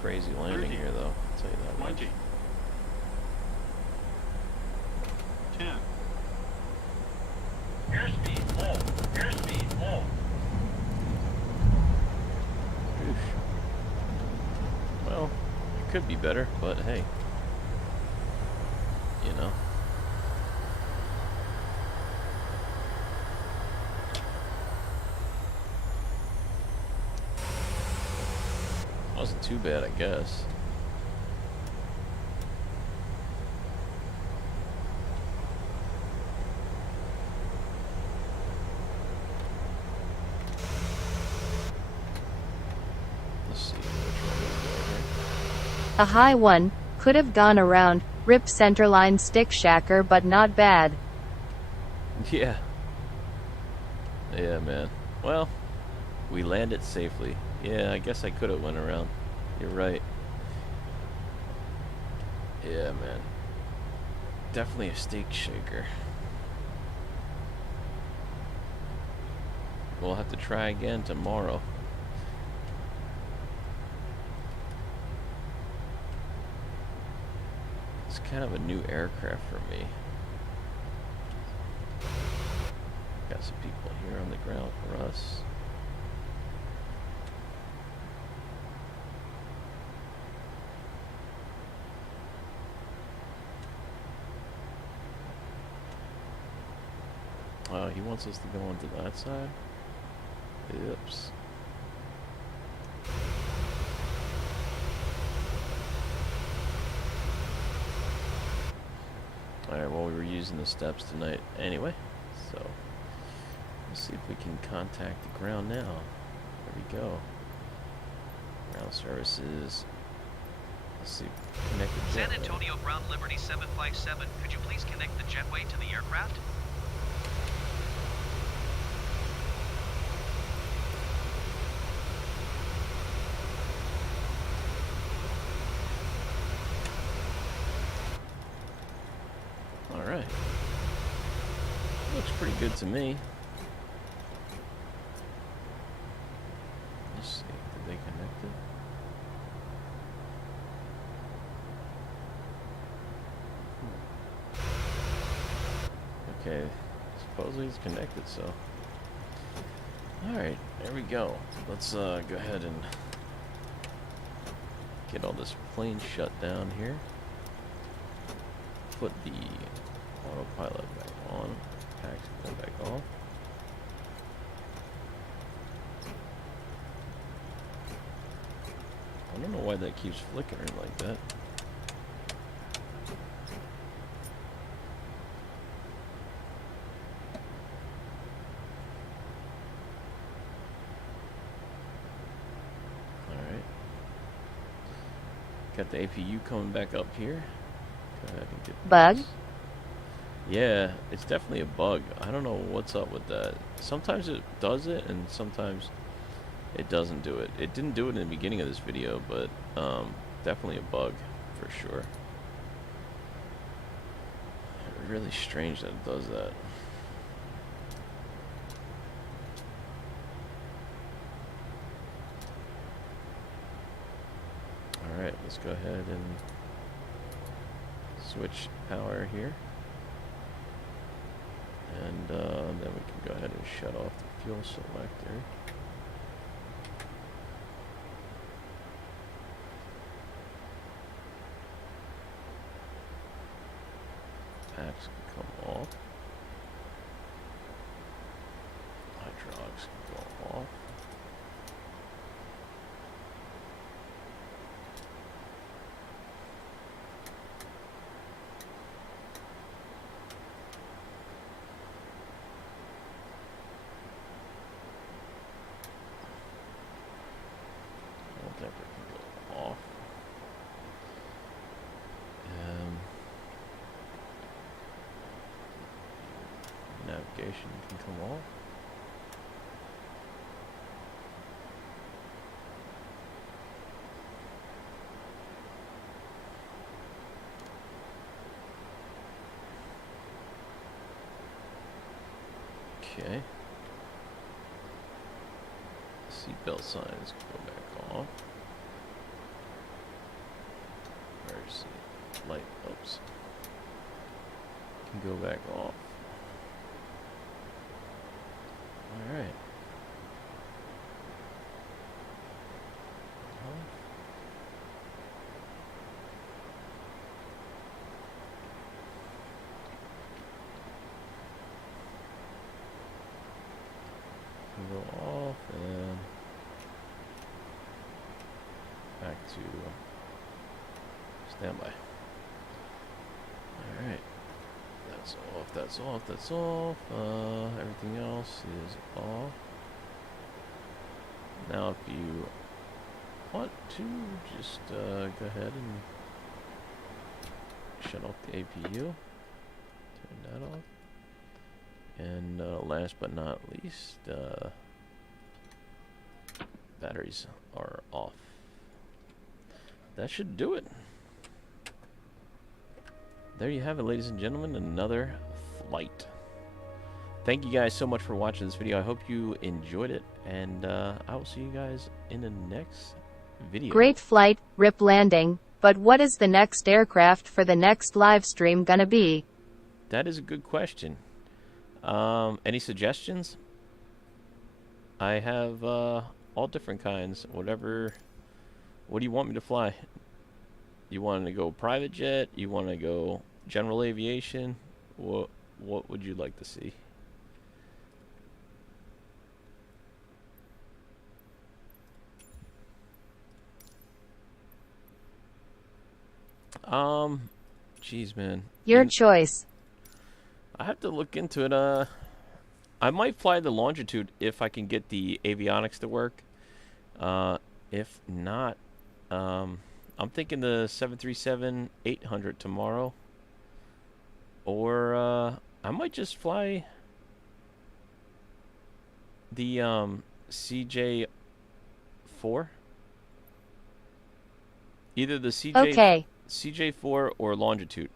crazy landing 30, here, though. I'll tell you that much. 20. 10. Airspeed low. Airspeed low. Oof. Well, it could be better, but hey. You know. Wasn't too bad, I guess. Let's see which one is better. A high one, could have gone around, rip centerline stick shacker, but not bad. Yeah. Yeah, man. Well, we landed safely. Yeah, I guess I could have went around. You're right. Yeah, man. Definitely a steak shaker. We'll have to try again tomorrow. It's kind of a new aircraft for me. Got some people here on the ground for us. he wants us to go onto that side? Oops. Alright, well, we were using the steps tonight anyway, so let's see if we can contact the ground now. There we go. Ground services. Let's see. Connected San jetway. Antonio Ground Liberty 757, could you please connect the jetway to the aircraft? Alright. Looks pretty good to me. Let's see. Did they connect it? Okay. Supposedly it's connected, so. Alright, there we go. Let's go ahead and get all this plane shut down here. Put the autopilot back on. Packs go back off. I don't know why that keeps flickering like that. Alright. Got the APU coming back up here. Go ahead and get Bug? this. Yeah, it's definitely a bug. I don't know what's up with that. Sometimes it does it, and sometimes it doesn't do it. It didn't do it in the beginning of this video, but definitely a bug for sure. Really strange that it does that. Alright, let's go ahead and switch power here. And then we can go ahead and shut off the fuel selector. Packs can come off. Hydraulics can go off. Damper can go off. Navigation can come off. Okay. Seatbelt signs can go back off. Emergency light, oops. Can go back off. Alright. Can go off and back to standby. Alright. That's off, that's off, that's off. Everything else is off. Now if you want to, just go ahead and shut off the APU. Turn that off. And last but not least, batteries are off. That should do it. There you have it, ladies and gentlemen, another flight. Thank you guys so much for watching this video. I hope you enjoyed it, and I will see you guys in the next video. Great flight, rip landing, but what is the next aircraft for the next live stream gonna be? That is a good question. Any suggestions? I have all different kinds. Whatever. What do you want me to fly? You want to go private jet? You want to go general aviation? What would you like to see? Jeez, man. Your choice. I have to look into it. I might fly the longitude if I can get the avionics to work. If not, I'm thinking the 737-800 tomorrow. Or I might just fly the CJ4. Either the CJ4 or longitude.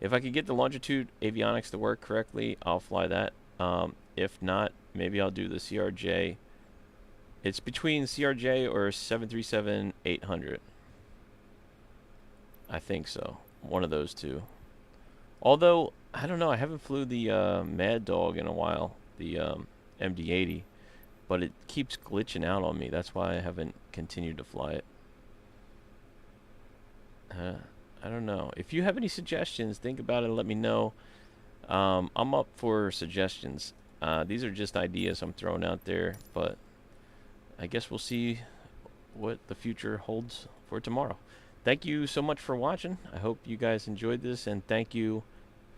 If I could get the longitude avionics to work correctly, I'll fly that. If not, maybe I'll do the CRJ. It's between CRJ or 737-800. I think so. One of those two. Although, I don't know, I haven't flew the Mad Dog in a while, the MD-80, but it keeps glitching out on me. That's why I haven't continued to fly it. I don't know. If you have any suggestions, think about it and let me know. I'm up for suggestions. These are just ideas I'm throwing out there, but I guess we'll see what the future holds for tomorrow. Thank you so much for watching. I hope you guys enjoyed this, and thank you,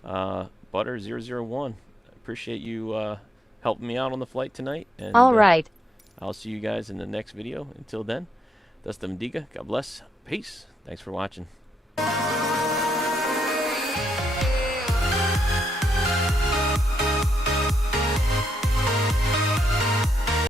Butter001. I appreciate you helping me out on the flight tonight. And, All right. I'll see you guys in the next video. Until then, Dasta Mendiga. God bless. Peace. Thanks for watching.